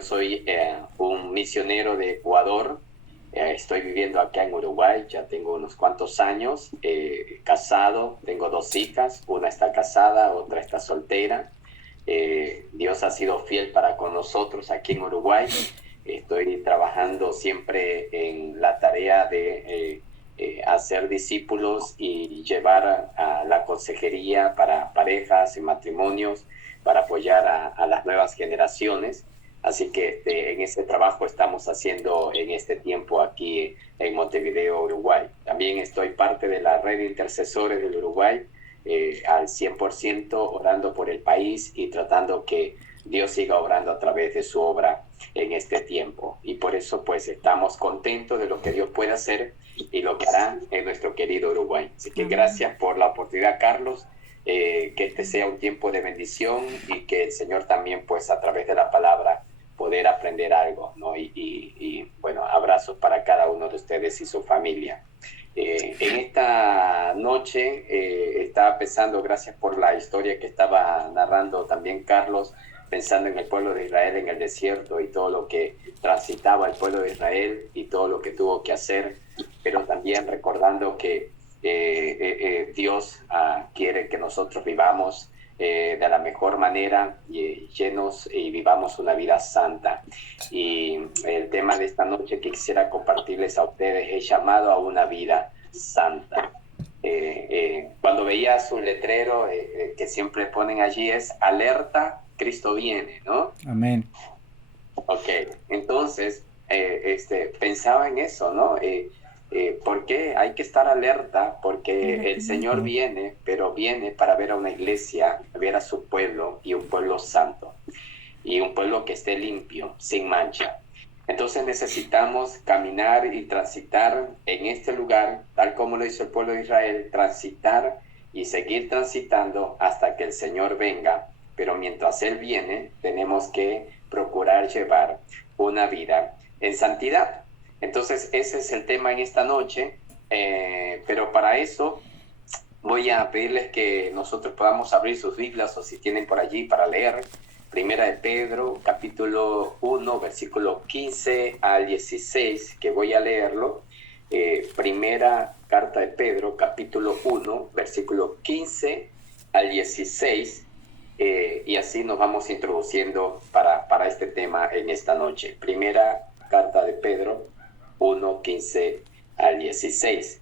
yo soy un misionero de Ecuador. Estoy viviendo acá en Uruguay, ya tengo unos cuantos años, casado, tengo 2 hijas, una está casada, otra está soltera. Dios ha sido fiel para con nosotros aquí en Uruguay. Estoy trabajando siempre en la tarea de hacer discípulos y llevar a la consejería para parejas y matrimonios, para apoyar a las nuevas generaciones. Así que en ese trabajo estamos haciendo en este tiempo aquí en Montevideo, Uruguay. También estoy parte de la red de intercesores del Uruguay, al 100% orando por el país y tratando que Dios siga obrando a través de su obra en este tiempo. Y por eso pues estamos contentos de lo que Dios puede hacer y lo que hará en nuestro querido Uruguay. Así que gracias por la oportunidad, Carlos. Que este sea un tiempo de bendición y que el Señor también pues a través de la palabra poder aprender algo, ¿no? Y bueno, abrazos para cada uno de ustedes y su familia. En esta noche estaba pensando, gracias por la historia que estaba narrando también Carlos, pensando en el pueblo de Israel en el desierto y todo lo que transitaba el pueblo de Israel y todo lo que tuvo que hacer, pero también recordando que Dios quiere que nosotros vivamos de la mejor manera, llenos y vivamos una vida santa. Y el tema de esta noche que quisiera compartirles a ustedes es llamado a una vida santa. Cuando veías un letrero que siempre ponen allí es alerta, Cristo viene, ¿no? Amén. Ok, entonces pensaba en eso, ¿no? ¿Por qué hay que estar alerta? Porque el Señor viene, pero viene para ver a una iglesia, ver a su pueblo y un pueblo santo y un pueblo que esté limpio, sin mancha. Entonces necesitamos caminar y transitar en este lugar, tal como lo hizo el pueblo de Israel, transitar y seguir transitando hasta que el Señor venga. Pero mientras Él viene, tenemos que procurar llevar una vida en santidad. Entonces ese es el tema en esta noche, pero para eso voy a pedirles que nosotros podamos abrir sus Biblias o si tienen por allí para leer. Primera de Pedro, capítulo 1, versículo 15 al 16, que voy a leerlo. Primera carta de Pedro, capítulo 1, versículo 15 al 16, y así nos vamos introduciendo para este tema en esta noche. Primera carta de Pedro, 1, 15 al 16.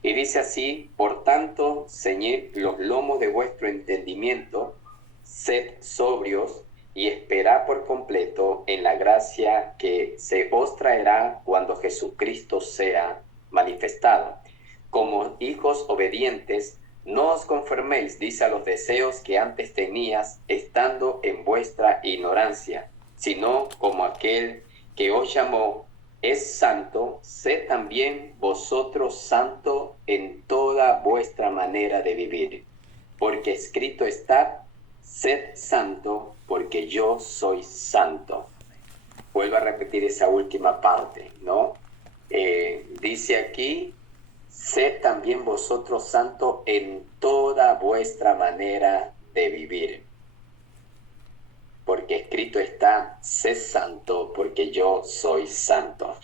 Y dice así: por tanto, ceñid los lomos de vuestro entendimiento, sed sobrios y esperad por completo en la gracia que se os traerá cuando Jesucristo sea manifestado. Como hijos obedientes, no os conforméis, dice, a los deseos que antes tenías, estando en vuestra ignorancia, sino como aquel que os llamó es santo, sed también vosotros santo en toda vuestra manera de vivir. Porque escrito está: sed santo, porque yo soy santo. Vuelvo a repetir esa última parte, ¿no? Dice aquí: sed también vosotros santo en toda vuestra manera de vivir. Porque escrito está: sed santo, porque yo soy santo.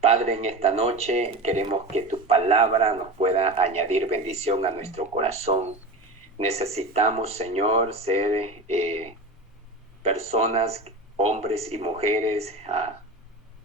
Padre, en esta noche queremos que tu palabra nos pueda añadir bendición a nuestro corazón. Necesitamos, Señor, ser personas, hombres y mujeres,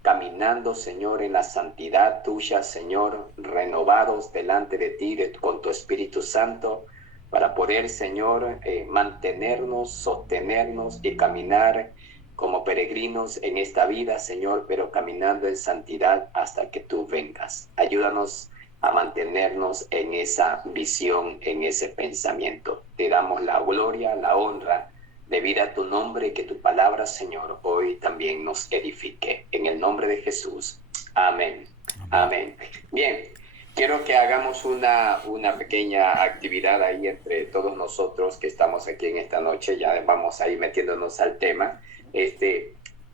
caminando, Señor, en la santidad tuya, Señor, renovados delante de ti, con tu Espíritu Santo, para poder, Señor, mantenernos, sostenernos y caminar como peregrinos en esta vida, Señor, pero caminando en santidad hasta que tú vengas. Ayúdanos a mantenernos en esa visión, en ese pensamiento. Te damos la gloria, la honra, debido a tu nombre, que tu palabra, Señor, hoy también nos edifique. En el nombre de Jesús. Amén. Amén. Bien, quiero que hagamos una pequeña actividad ahí entre todos nosotros que estamos aquí en esta noche. Ya vamos a ir metiéndonos al tema.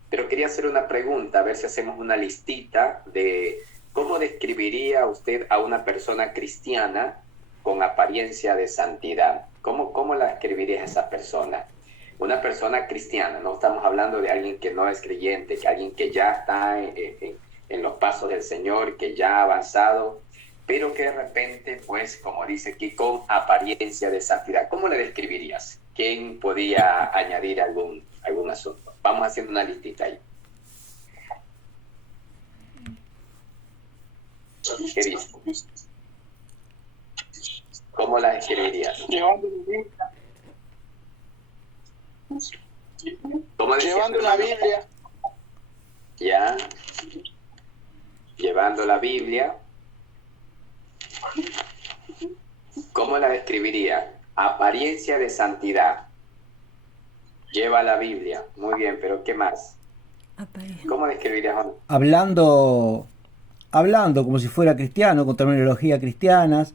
Pero quería hacer una pregunta, a ver si hacemos una listita de cómo describiría usted a una persona cristiana con apariencia de santidad. ¿Cómo la describiría a esa persona? una persona cristiana, no estamos hablando de alguien que no es creyente, que alguien que ya está en los pasos del Señor, que ya ha avanzado, pero que de repente, pues, como dice aquí, con apariencia de santidad. ¿Cómo le describirías? ¿Quién podía añadir algún asunto? Vamos haciendo una listita ahí. ¿Qué dices? ¿Cómo la describirías? Llevando la Biblia. Ya. Llevando la Biblia. ¿Cómo la describiría? Apariencia de santidad. Lleva la Biblia. Muy bien, pero ¿qué más? ¿Cómo describirías? Hablando como si fuera cristiano, con terminología cristianas.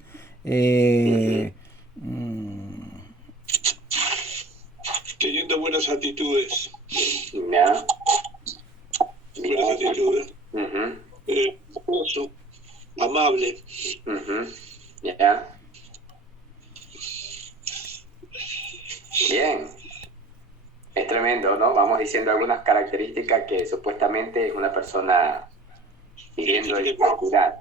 Teniendo buenas actitudes. Ya. Buenas actitudes. Amable. Ya. Bien. Es tremendo, ¿no? Vamos diciendo algunas características que supuestamente es una persona viviendo en santidad,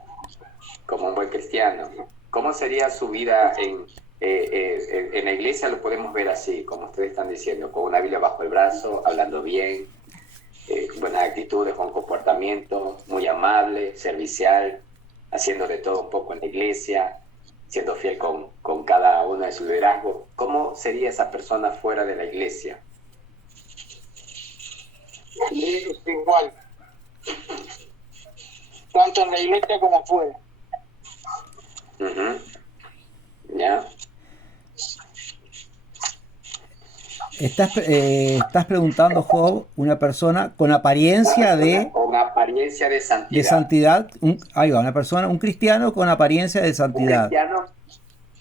como un buen cristiano. ¿Cómo sería su vida en la iglesia? Lo podemos ver así, como ustedes están diciendo, con una Biblia bajo el brazo, hablando bien, buenas actitudes, con comportamiento, muy amable, servicial, haciendo de todo un poco en la iglesia, siendo fiel con cada uno de sus liderazgos. ¿Cómo sería esa persona fuera de la iglesia? Igual. Tanto en la iglesia como fuera. ¿Ya? Estás preguntando, Job, una persona con apariencia de... Con apariencia de santidad. De santidad. Ahí va, una persona, un cristiano con apariencia de santidad. Un cristiano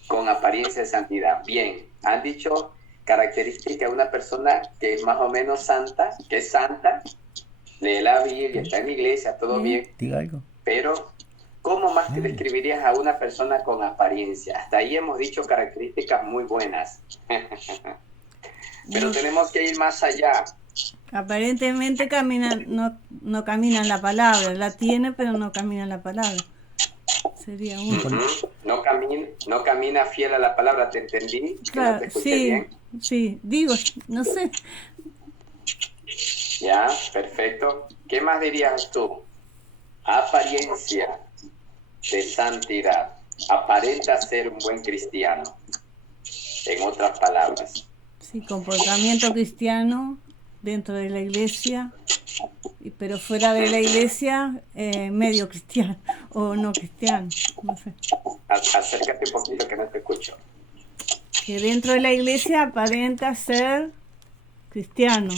con apariencia de santidad. Bien, han dicho característica de una persona que es más o menos santa, que es santa, lee la Biblia, está en la iglesia, todo bien. Diga algo. Pero, ¿cómo más te describirías a una persona con apariencia? Hasta ahí hemos dicho características muy buenas. Pero tenemos que ir más allá. Aparentemente no camina en la palabra, la tiene pero no camina en la palabra. Sería uno. No camina fiel a la palabra, ¿te entendí? Claro, ¿No te escuché bien? Sí, digo, no sé. Ya, perfecto. ¿Qué más dirías tú? Apariencia de santidad. Aparenta ser un buen cristiano. En otras palabras. Sí, comportamiento cristiano dentro de la iglesia, pero fuera de la iglesia, medio cristiano o no cristiano, no sé. Acércate un poquito que no te escucho. Que dentro de la iglesia aparenta ser cristiano,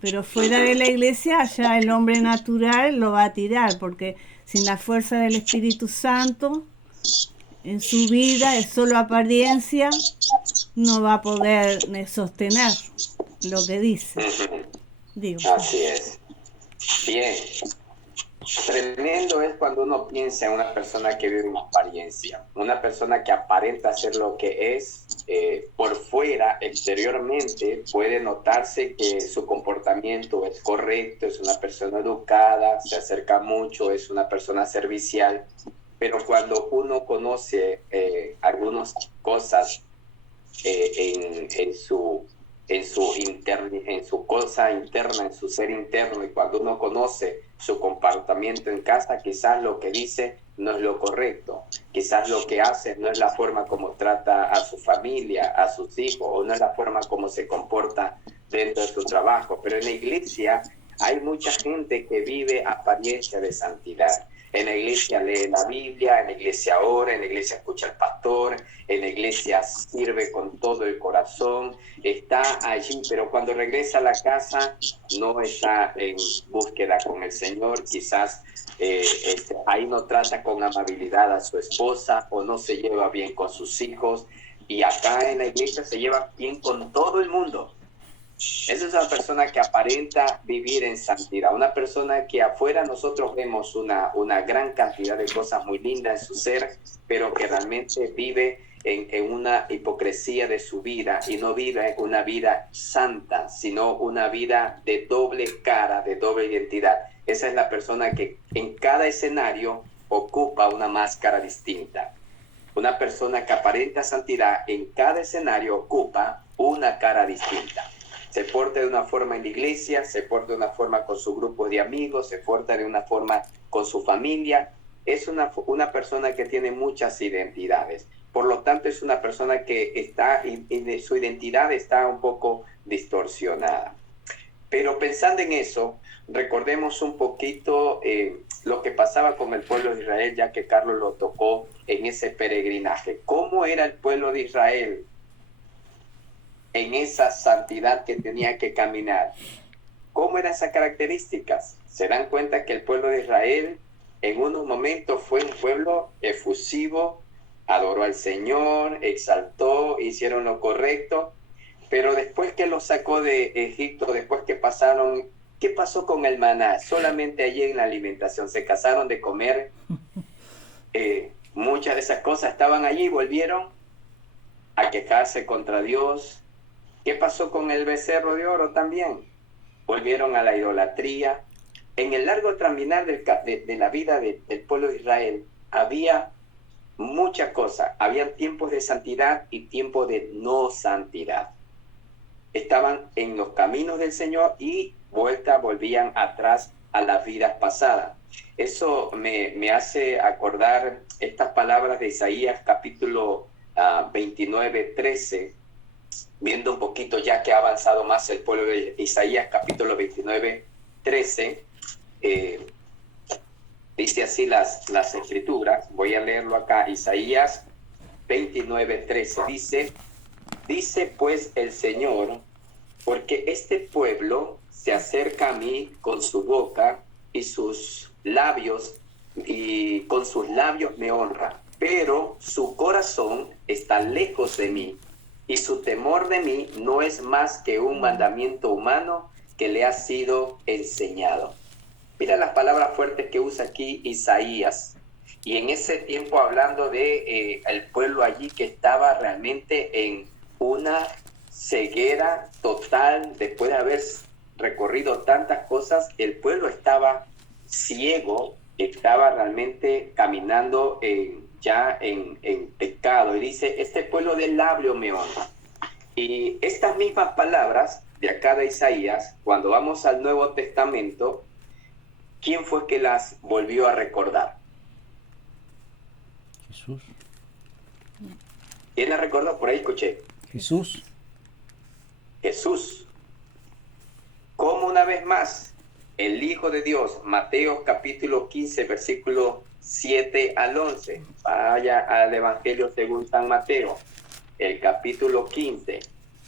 pero fuera de la iglesia ya el hombre natural lo va a tirar, porque sin la fuerza del Espíritu Santo en su vida es solo apariencia, no va a poder sostener lo que dice. Digo. Así es. Bien. Tremendo es cuando uno piensa en una persona que vive una apariencia, una persona que aparenta ser lo que es, por fuera, exteriormente, puede notarse que su comportamiento es correcto, es una persona educada, se acerca mucho, es una persona servicial, pero cuando uno conoce algunas cosas en su cosa interna, en su ser interno, y cuando uno conoce su comportamiento en casa, quizás lo que dice no es lo correcto, quizás lo que hace no es la forma como trata a su familia, a sus hijos, o no es la forma como se comporta dentro de su trabajo. Pero en la iglesia hay mucha gente que vive apariencia de santidad. En la iglesia lee la Biblia, en la iglesia ora, en la iglesia escucha al pastor, en la iglesia sirve con todo el corazón, está allí, pero cuando regresa a la casa no está en búsqueda con el Señor, quizás ahí no trata con amabilidad a su esposa o no se lleva bien con sus hijos, y acá en la iglesia se lleva bien con todo el mundo. Esa es una persona que aparenta vivir en santidad, una persona que afuera nosotros vemos una gran cantidad de cosas muy lindas en su ser, pero que realmente vive en una hipocresía de su vida y no vive una vida santa, sino una vida de doble cara, de doble identidad. Esa es la persona que en cada escenario ocupa una máscara distinta. Una persona que aparenta santidad en cada escenario ocupa una cara distinta. Se porta de una forma en la iglesia, se porta de una forma con su grupo de amigos, se porta de una forma con su familia. Es una persona que tiene muchas identidades. Por lo tanto, es una persona que su identidad está un poco distorsionada. Pero pensando en eso, recordemos un poquito lo que pasaba con el pueblo de Israel, ya que Carlos lo tocó en ese peregrinaje. ¿Cómo era el pueblo de Israel en esa santidad que tenía que caminar? ¿Cómo eran esas características? Se dan cuenta que el pueblo de Israel en unos momentos fue un pueblo efusivo, adoró al Señor, exaltó, hicieron lo correcto, pero después que los sacó de Egipto, después que pasaron, ¿qué pasó con el maná? Solamente allí en la alimentación, se cansaron de comer, muchas de esas cosas estaban allí, volvieron a quejarse contra Dios. ¿Qué pasó con el becerro de oro también? Volvieron a la idolatría. En el largo traminar de la vida del pueblo de Israel había muchas cosas. Habían tiempos de santidad y tiempos de no santidad. Estaban en los caminos del Señor y volvían atrás a las vidas pasadas. Eso me hace acordar estas palabras de Isaías capítulo 29, 13, viendo un poquito ya que ha avanzado más el pueblo de Isaías capítulo 29, 13, dice así las escrituras. Voy a leerlo acá. Isaías 29, 13 dice pues el Señor, porque este pueblo se acerca a mí con su boca y sus labios, y con sus labios me honra, pero su corazón está lejos de mí, y su temor de mí no es más que un mandamiento humano que le ha sido enseñado. Mira las palabras fuertes que usa aquí Isaías. Y en ese tiempo hablando de el pueblo allí que estaba realmente en una ceguera total, después de haber recorrido tantas cosas, el pueblo estaba ciego, estaba realmente caminando ya en pecado. Y dice, este pueblo del labio me honra. Y estas mismas palabras de acá de Isaías, cuando vamos al Nuevo Testamento, ¿quién fue que las volvió a recordar? Jesús. ¿Quién las recordó? Por ahí escuché. Jesús. Jesús. Como una vez más, el Hijo de Dios, Mateo capítulo 15, versículo 7 al 11. Vaya al Evangelio según San Mateo, el capítulo 15.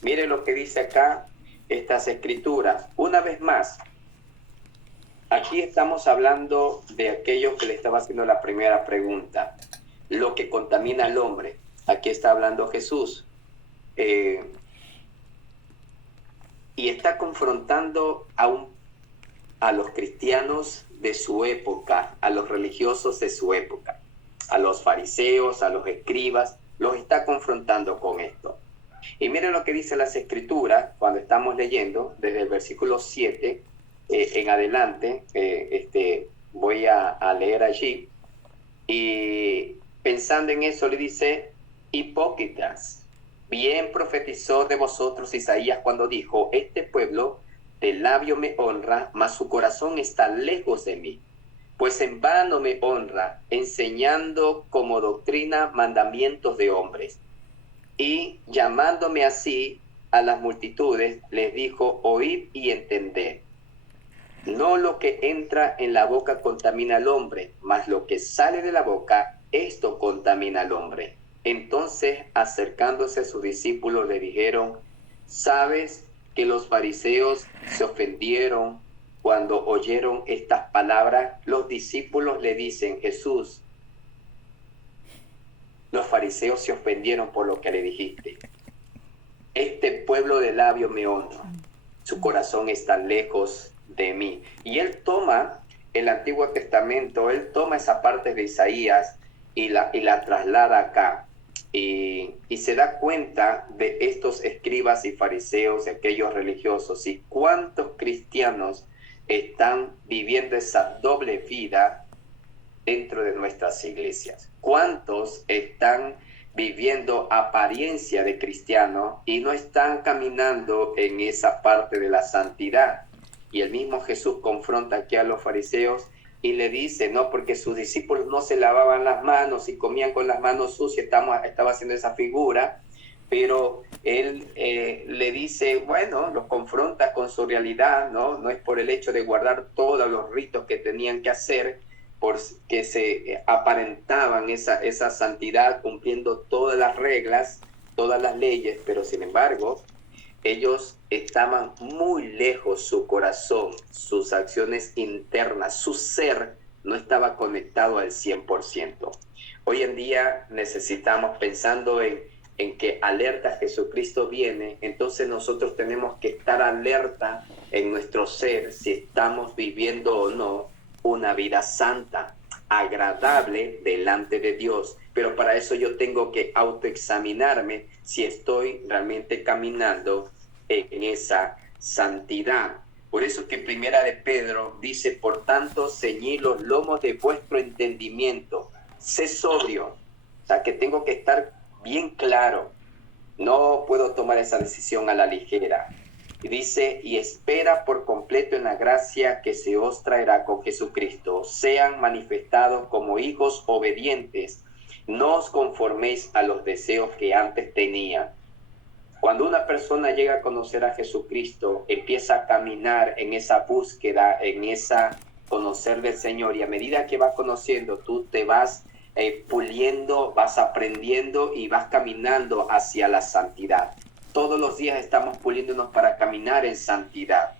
Mire lo que dice acá estas escrituras. Una vez más, aquí estamos hablando de aquello que le estaba haciendo la primera pregunta, lo que contamina al hombre. Aquí está hablando Jesús. Y está confrontando a los cristianos de su época, a los religiosos de su época, a los fariseos, a los escribas, los está confrontando con esto. Y miren lo que dice las escrituras cuando estamos leyendo, desde el versículo 7 en adelante, voy a leer allí, y pensando en eso le dice, hipócritas, bien profetizó de vosotros Isaías cuando dijo, este pueblo de labio me honra, mas su corazón está lejos de mí. Pues en vano me honra, enseñando como doctrina mandamientos de hombres. Y llamándome así a las multitudes, les dijo, oíd y entended. No lo que entra en la boca contamina al hombre, mas lo que sale de la boca, esto contamina al hombre. Entonces, acercándose a sus discípulos, le dijeron, ¿sabes que los fariseos se ofendieron cuando oyeron estas palabras? Los discípulos le dicen, Jesús, los fariseos se ofendieron por lo que le dijiste. Este pueblo de labio me honra, su corazón está lejos de mí. Y él toma el Antiguo Testamento, él toma esa parte de Isaías y la traslada acá. y se da cuenta de estos escribas y fariseos, de aquellos religiosos, y cuántos cristianos están viviendo esa doble vida dentro de nuestras iglesias. ¿Cuántos están viviendo apariencia de cristiano y no están caminando en esa parte de la santidad? Y el mismo Jesús confronta aquí a los fariseos y le dice, no, porque sus discípulos no se lavaban las manos y comían con las manos sucias, estaba haciendo esa figura, pero él le dice, bueno, los confronta con su realidad, ¿no? No es por el hecho de guardar todos los ritos que tenían que hacer, porque se aparentaban esa santidad cumpliendo todas las reglas, todas las leyes, pero sin embargo, ellos estaban muy lejos, su corazón, sus acciones internas, su ser no estaba conectado al 100%. Hoy en día necesitamos, pensando en que alerta Jesucristo viene, entonces nosotros tenemos que estar alerta en nuestro ser si estamos viviendo o no una vida santa, agradable delante de Dios. Pero para eso yo tengo que autoexaminarme si estoy realmente caminando en esa santidad. Por eso que Primera de Pedro dice, por tanto, ceñid los lomos de vuestro entendimiento, sé sobrio. O sea, que tengo que estar bien claro. No puedo tomar esa decisión a la ligera. Y dice, y espera por completo en la gracia que se os traerá con Jesucristo. Sean manifestados como hijos obedientes. No os conforméis a los deseos que antes tenía. Cuando una persona llega a conocer a Jesucristo, empieza a caminar en esa búsqueda, en esa conocer del Señor. Y a medida que vas conociendo, tú te vas puliendo, vas aprendiendo y vas caminando hacia la santidad. Todos los días estamos puliéndonos para caminar en santidad.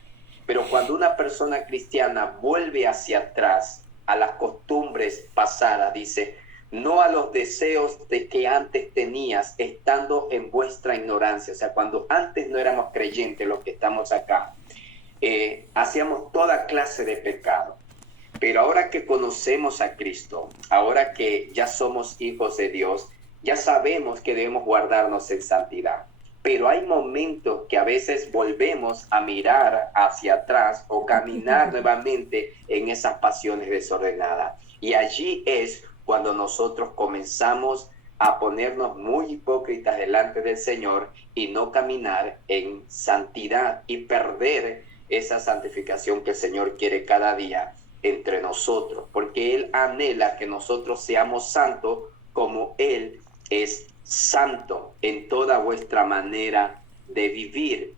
Pero cuando una persona cristiana vuelve hacia atrás, a las costumbres pasadas, dice, no a los deseos de que antes tenías, estando en vuestra ignorancia. O sea, cuando antes no éramos creyentes, los que estamos acá, hacíamos toda clase de pecado. Pero ahora que conocemos a Cristo, ahora que ya somos hijos de Dios, ya sabemos que debemos guardarnos en santidad. Pero hay momentos que a veces volvemos a mirar hacia atrás o caminar nuevamente en esas pasiones desordenadas. Y allí es cuando nosotros comenzamos a ponernos muy hipócritas delante del Señor y no caminar en santidad y perder esa santificación que el Señor quiere cada día entre nosotros, porque Él anhela que nosotros seamos santos como Él es santo en toda vuestra manera de vivir.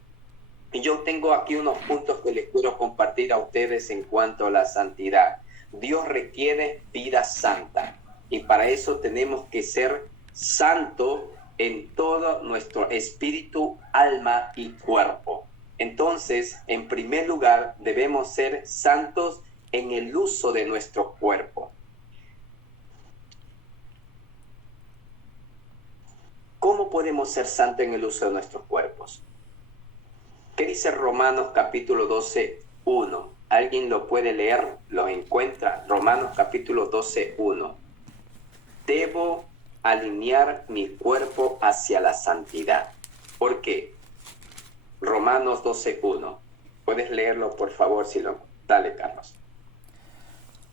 Y yo tengo aquí unos puntos que les quiero compartir a ustedes en cuanto a la santidad. Dios requiere vida santa y para eso tenemos que ser santos en todo nuestro espíritu, alma y cuerpo. Entonces, en primer lugar, debemos ser santos en el uso de nuestro cuerpo. ¿Cómo podemos ser santos en el uso de nuestros cuerpos? ¿Qué dice Romanos capítulo 12, 1? ¿Alguien lo puede leer? ¿Lo encuentra? Romanos capítulo 12, 1. Debo alinear mi cuerpo hacia la santidad. ¿Por qué? Romanos 12, 1. ¿Puedes leerlo, por favor? Si lo... Dale, Carlos.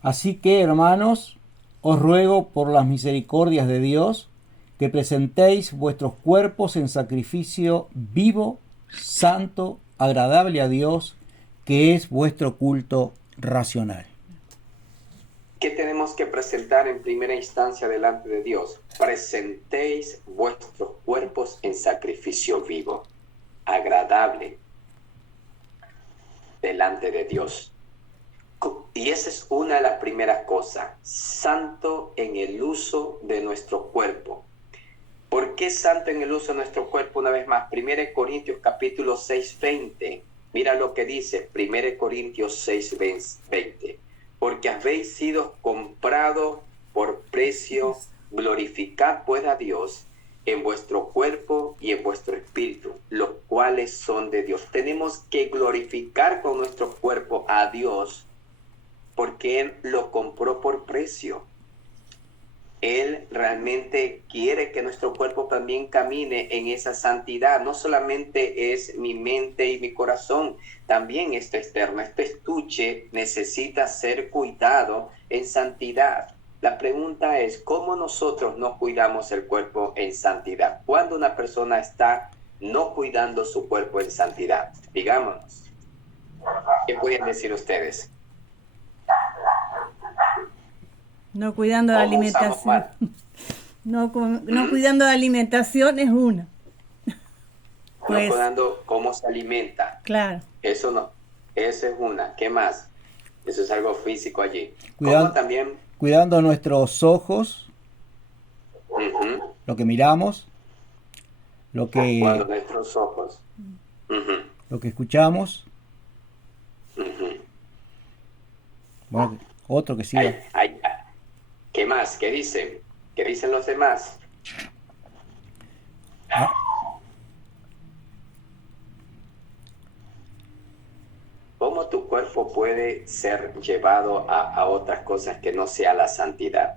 Así que, hermanos, os ruego por las misericordias de Dios que presentéis vuestros cuerpos en sacrificio vivo, santo, agradable a Dios, que es vuestro culto racional. ¿Qué tenemos que presentar en primera instancia delante de Dios? Presentéis vuestros cuerpos en sacrificio vivo, agradable delante de Dios. Y esa es una de las primeras cosas, santo en el uso de nuestro cuerpo. ¿Por qué santo en el uso de nuestro cuerpo? Una vez más, 1 Corintios capítulo 6, 20. Mira lo que dice 1 Corintios 6, 20. Porque habéis sido comprados por precio, glorificad pues a Dios en vuestro cuerpo y en vuestro espíritu, los cuales son de Dios. Tenemos que glorificar con nuestro cuerpo a Dios porque Él lo compró por precio. Él realmente quiere que nuestro cuerpo también camine en esa santidad. No solamente es mi mente y mi corazón, también esto externo. Este estuche necesita ser cuidado en santidad. La pregunta es, ¿cómo nosotros no cuidamos el cuerpo en santidad? Cuando una persona está no cuidando su cuerpo en santidad, digámonos, ¿qué pueden decir ustedes? No cuidando la ¿Cómo usamos alimentación. mal? No cuidando la alimentación es una. Pues, No cuidando cómo se alimenta. claro. Eso no. Esa es una. ¿Qué más? Eso es algo físico allí. Cuidado. ¿Cómo también? Cuidando nuestros ojos, Ujú. lo que miramos, Cuando que, nuestros ojos. Ujú, lo que escuchamos. ujú. Bueno, otro que siga. ¿Qué más? ¿Qué dicen? ¿Qué dicen los demás? Ah, ¿Cómo tu cuerpo puede ser llevado a otras cosas que no sea la santidad?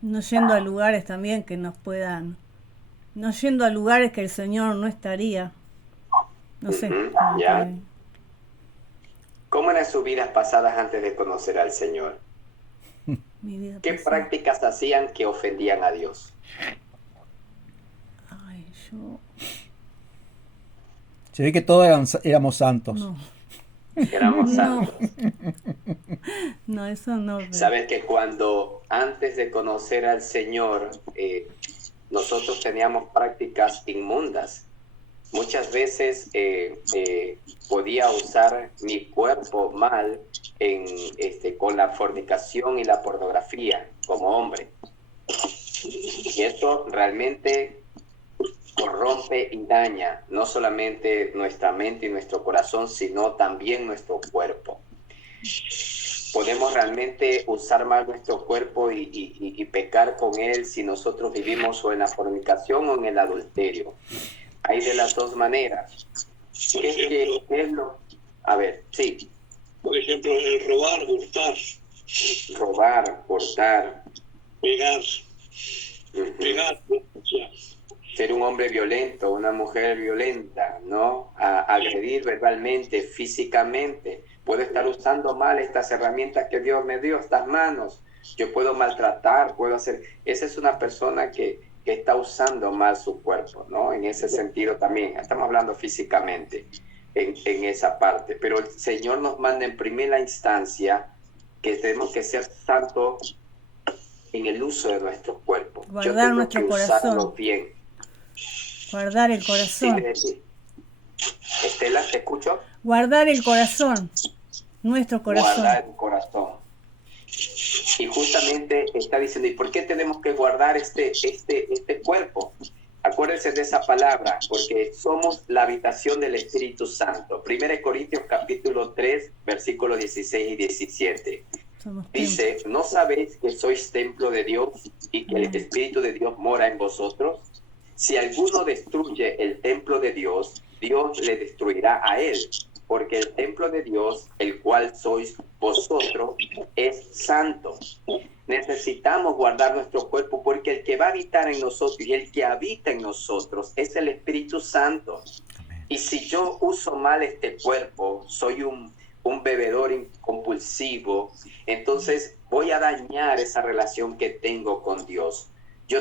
No yendo a lugares también que nos puedan. No yendo a lugares que el Señor no estaría. No sé. Ujú, como ya. que- ¿Cómo eran sus vidas pasadas antes de conocer al Señor? mi vida ¿Qué pasada. prácticas hacían que ofendían a Dios? Ay, yo. se ve que todos éramos santos. No. Éramos No. santos. No, eso no. pero- Sabes que cuando antes de conocer al Señor, nosotros teníamos prácticas inmundas. Muchas veces podía usar mi cuerpo mal con la fornicación y la pornografía como hombre. Y esto realmente corrompe y daña no solamente nuestra mente y nuestro corazón, sino también nuestro cuerpo. Podemos realmente usar mal nuestro cuerpo y pecar con él si nosotros vivimos o en la fornicación o en el adulterio. Hay de las dos maneras. Por ejemplo, ¿Qué es lo? A ver, sí, por ejemplo, el robar, hurtar, robar, hurtar, pegar, ujú, pegar, o sea, ser un hombre violento, una mujer violenta, ¿no? Agredir verbalmente, físicamente. Puedo estar usando mal estas herramientas que Dios me dio, estas manos. Yo puedo maltratar, puedo hacer... Esa es una persona que está usando mal su cuerpo, ¿no? En ese sentido también. Estamos hablando físicamente en esa parte. Pero el Señor nos manda en primera instancia que tenemos que ser santos en el uso de nuestro cuerpo. Yo Guardar tengo nuestro que usarlo corazón. bien. Guardar el Sí, corazón. Estela, ¿te escucho? Guardar el corazón. Nuestro corazón. Guardar el corazón. Y justamente está diciendo, ¿y por qué tenemos que guardar este cuerpo? Acuérdense de esa palabra, porque somos la habitación del Espíritu Santo. 1 Corintios capítulo 3, versículos 16 y 17. Somos Dice, ¿no sabéis que sois templo de Dios y que el Espíritu de Dios mora en vosotros? Si alguno destruye el templo de Dios, Dios le destruirá a él, porque el templo de Dios, el cual sois vosotros, es santo. Necesitamos guardar nuestro cuerpo porque el que va a habitar en nosotros y el que habita en nosotros es el Espíritu Santo. Y si yo uso mal este cuerpo, soy un bebedor compulsivo, entonces voy a dañar esa relación que tengo con Dios. Yo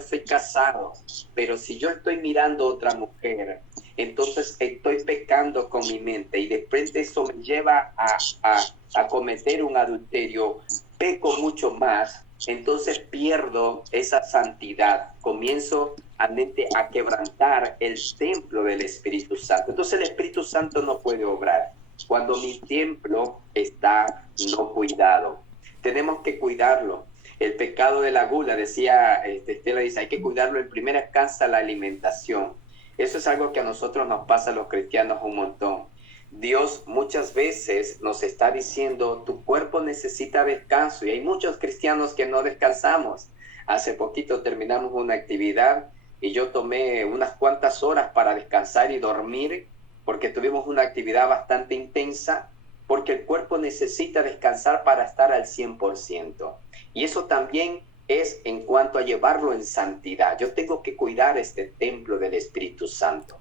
soy casado, pero si yo estoy mirando a otra mujer, entonces estoy pecando con mi mente y de frente eso me lleva a cometer un adulterio, peco mucho más, entonces pierdo esa santidad, comienzo a quebrantar el templo del Espíritu Santo. Entonces el Espíritu Santo no puede obrar cuando mi templo está no cuidado. Tenemos que cuidarlo. El pecado de la gula, decía Estela, dice, hay que cuidarlo en primera instancia la alimentación. Eso es algo que a nosotros nos pasa a los cristianos un montón. Dios muchas veces nos está diciendo, tu cuerpo necesita descanso, y hay muchos cristianos que no descansamos. Hace poquito terminamos una actividad y yo tomé unas cuantas horas para descansar y dormir, porque tuvimos una actividad bastante intensa, porque el cuerpo necesita descansar para estar al 100%. Y eso también es en cuanto a llevarlo en santidad. Yo tengo que cuidar este templo del Espíritu Santo.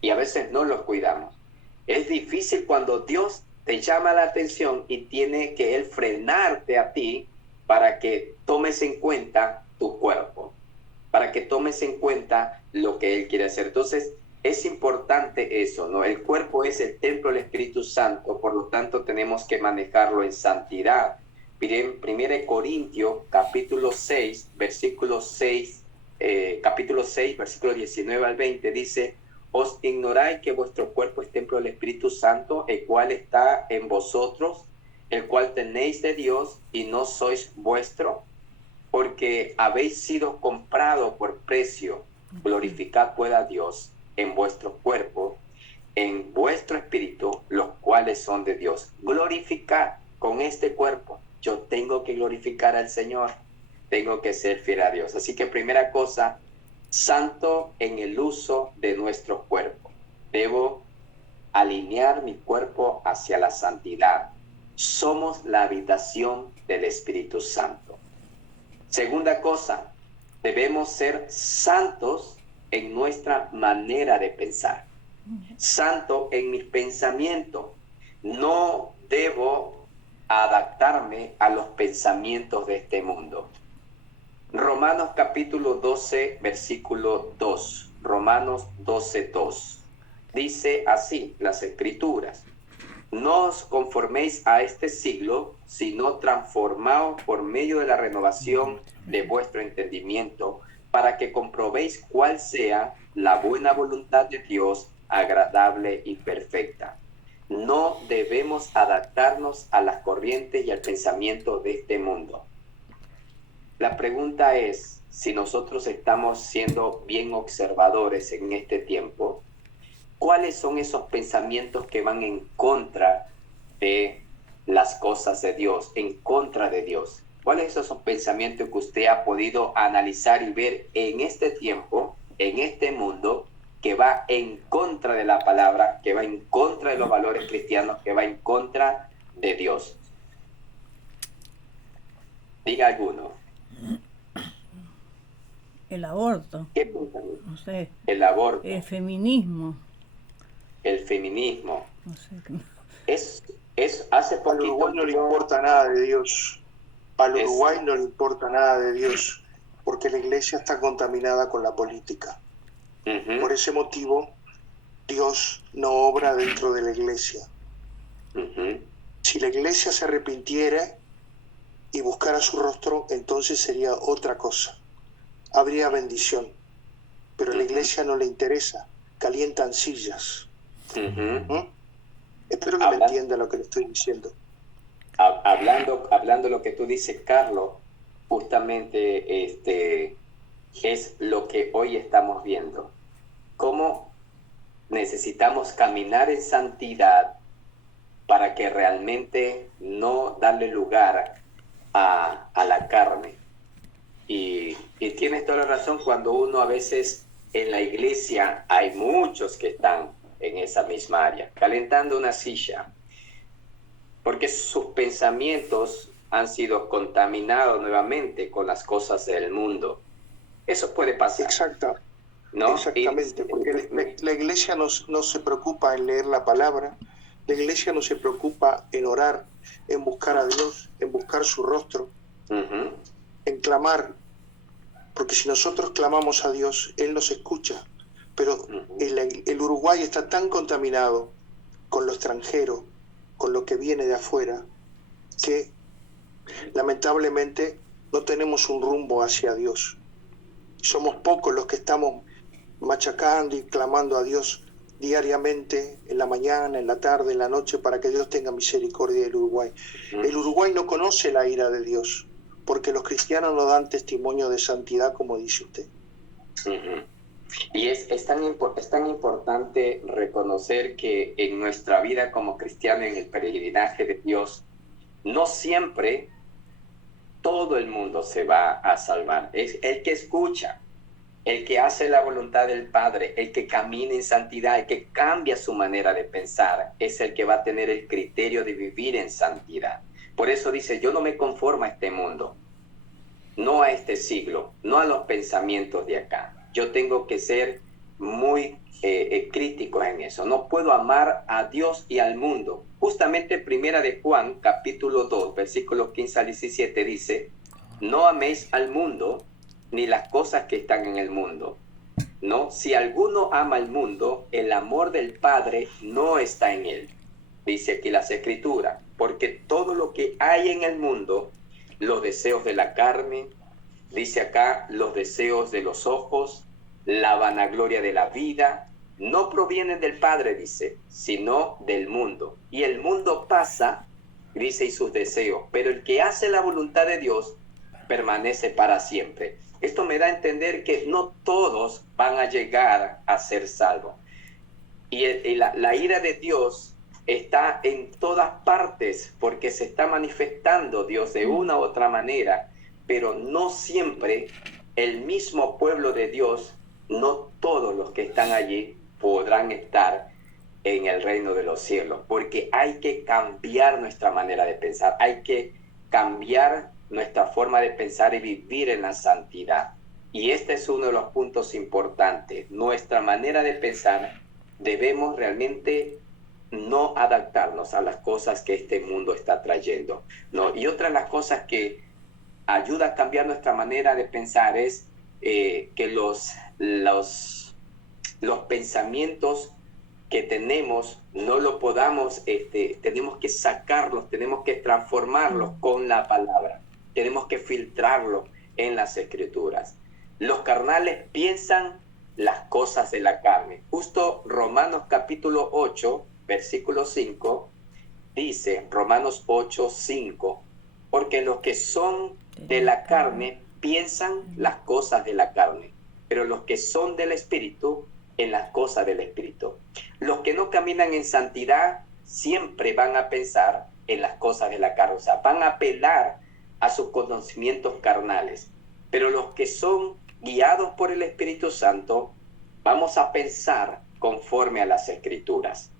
Y a veces no lo cuidamos. Es difícil cuando Dios te llama la atención y tiene que Él frenarte a ti para que tomes en cuenta tu cuerpo, para que tomes en cuenta lo que Él quiere hacer. Entonces, es importante eso, ¿no? El cuerpo es el templo del Espíritu Santo, por lo tanto tenemos que manejarlo en santidad. Miren, 1 Corintios, capítulo 6, versículo 19 al 20, dice: ¿Os ignoráis que vuestro cuerpo es templo del Espíritu Santo, el cual está en vosotros, el cual tenéis de Dios, y no sois vuestro? Porque habéis sido comprado por precio. Glorificad pues a Dios en vuestro cuerpo, en vuestro espíritu, los cuales son de Dios. Glorificad con este cuerpo. Yo tengo que glorificar al Señor, tengo que ser fiel a Dios. Así que primera cosa, santo en el uso de nuestro cuerpo. Debo alinear mi cuerpo hacia la santidad. Somos la habitación del Espíritu Santo. Segunda cosa, debemos ser santos en nuestra manera de pensar. Santo en mis pensamientos. No debo adaptarme a los pensamientos de este mundo. Romanos capítulo 12, versículo 2. Romanos 12, 2. Dice así las Escrituras: no os conforméis a este siglo, sino transformaos por medio de la renovación de vuestro entendimiento, para que comprobéis cuál sea la buena voluntad de Dios, agradable y perfecta. No debemos adaptarnos a las corrientes y al pensamiento de este mundo. La pregunta es si nosotros estamos siendo bien observadores en este tiempo. ¿Cuáles son esos pensamientos que van en contra de las cosas de Dios, en contra de Dios? ¿Cuáles son esos pensamientos que usted ha podido analizar y ver en este tiempo, en este mundo, que va en contra de la palabra, que va en contra de los valores cristianos, que va en contra de Dios? Diga alguno. El aborto, ¿Qué pensamiento? no sé, El aborto, el feminismo, el feminismo. no sé. Hace Al poquito... Uruguay no le importa nada de Dios. Al Uruguay no le importa nada de Dios, porque la iglesia está contaminada con la política. Ujú, Por ese motivo, Dios no obra dentro de la iglesia. ujú. Si la iglesia se arrepintiera y buscara su rostro, entonces sería otra cosa. Habría bendición. Pero a la iglesia no le interesa. Calientan sillas. Ujú. Espero que me entienda lo que le estoy diciendo. Hablando lo que tú dices, Carlos, justamente es lo que hoy estamos viendo. Cómo necesitamos caminar en santidad para que realmente no darle lugar a la carne. Y tienes toda la razón cuando uno a veces en la iglesia hay muchos que están en esa misma área, calentando una silla, porque sus pensamientos han sido contaminados nuevamente con las cosas del mundo. Eso puede pasar. Exacto. ¿No? Exactamente, porque la iglesia no se preocupa en leer la palabra, la iglesia no se preocupa en orar, en buscar a Dios, en buscar su rostro, Uh-huh. en clamar, porque si nosotros clamamos a Dios, Él nos escucha, pero Uh-huh. el Uruguay está tan contaminado con lo extranjero, con lo que viene de afuera, que lamentablemente no tenemos un rumbo hacia Dios. Somos pocos los que estamos machacando y clamando a Dios diariamente, en la mañana, en la tarde, en la noche, para que Dios tenga misericordia del Uruguay. El Uruguay no conoce la ira de Dios, porque los cristianos no dan testimonio de santidad, como dice usted. Uh-huh. Y es tan importante reconocer que en nuestra vida como cristianos, en el peregrinaje de Dios, no siempre todo el mundo se va a salvar. Es el que escucha. El que hace la voluntad del Padre, el que camina en santidad, el que cambia su manera de pensar, es el que va a tener el criterio de vivir en santidad. Por eso dice, yo no me conformo a este mundo, no a este siglo, no a los pensamientos de acá. Yo tengo que ser muy crítico en eso. No puedo amar a Dios y al mundo. Justamente primera de Juan, capítulo 2, versículos 15 al 17 dice, no améis al mundo ni las cosas que están en el mundo. No, si alguno ama al mundo, el amor del Padre no está en él. Dice aquí las Escrituras, porque todo lo que hay en el mundo, los deseos de la carne, dice acá, los deseos de los ojos, la vanagloria de la vida, no provienen del Padre, dice, sino del mundo. Y el mundo pasa, dice, y sus deseos, pero el que hace la voluntad de Dios permanece para siempre. Esto me da a entender que no todos van a llegar a ser salvos. Y la ira de Dios está en todas partes porque se está manifestando Dios de una u otra manera, pero no siempre el mismo pueblo de Dios, no todos los que están allí podrán estar en el reino de los cielos, porque hay que cambiar nuestra manera de pensar, hay que cambiar nuestra forma de pensar y vivir en la santidad. Y este es uno de los puntos importantes. Nuestra manera de pensar, debemos realmente no adaptarnos a las cosas que este mundo está trayendo, ¿no? Y otra de las cosas que ayuda a cambiar nuestra manera de pensar es que los pensamientos que tenemos no lo podamos, tenemos que sacarlos, tenemos que transformarlos con la palabra, tenemos que filtrarlos en las Escrituras. Los carnales piensan las cosas de la carne. Justo Romanos capítulo 8, versículo 5, dice, Romanos 8, 5, porque los que son de la carne piensan las cosas de la carne, pero los que son del Espíritu, en las cosas del Espíritu. Los que no caminan en santidad siempre van a pensar en las cosas de la carne, o sea, van a apelar a sus conocimientos carnales, pero los que son guiados por el Espíritu Santo, vamos a pensar conforme a las Escrituras.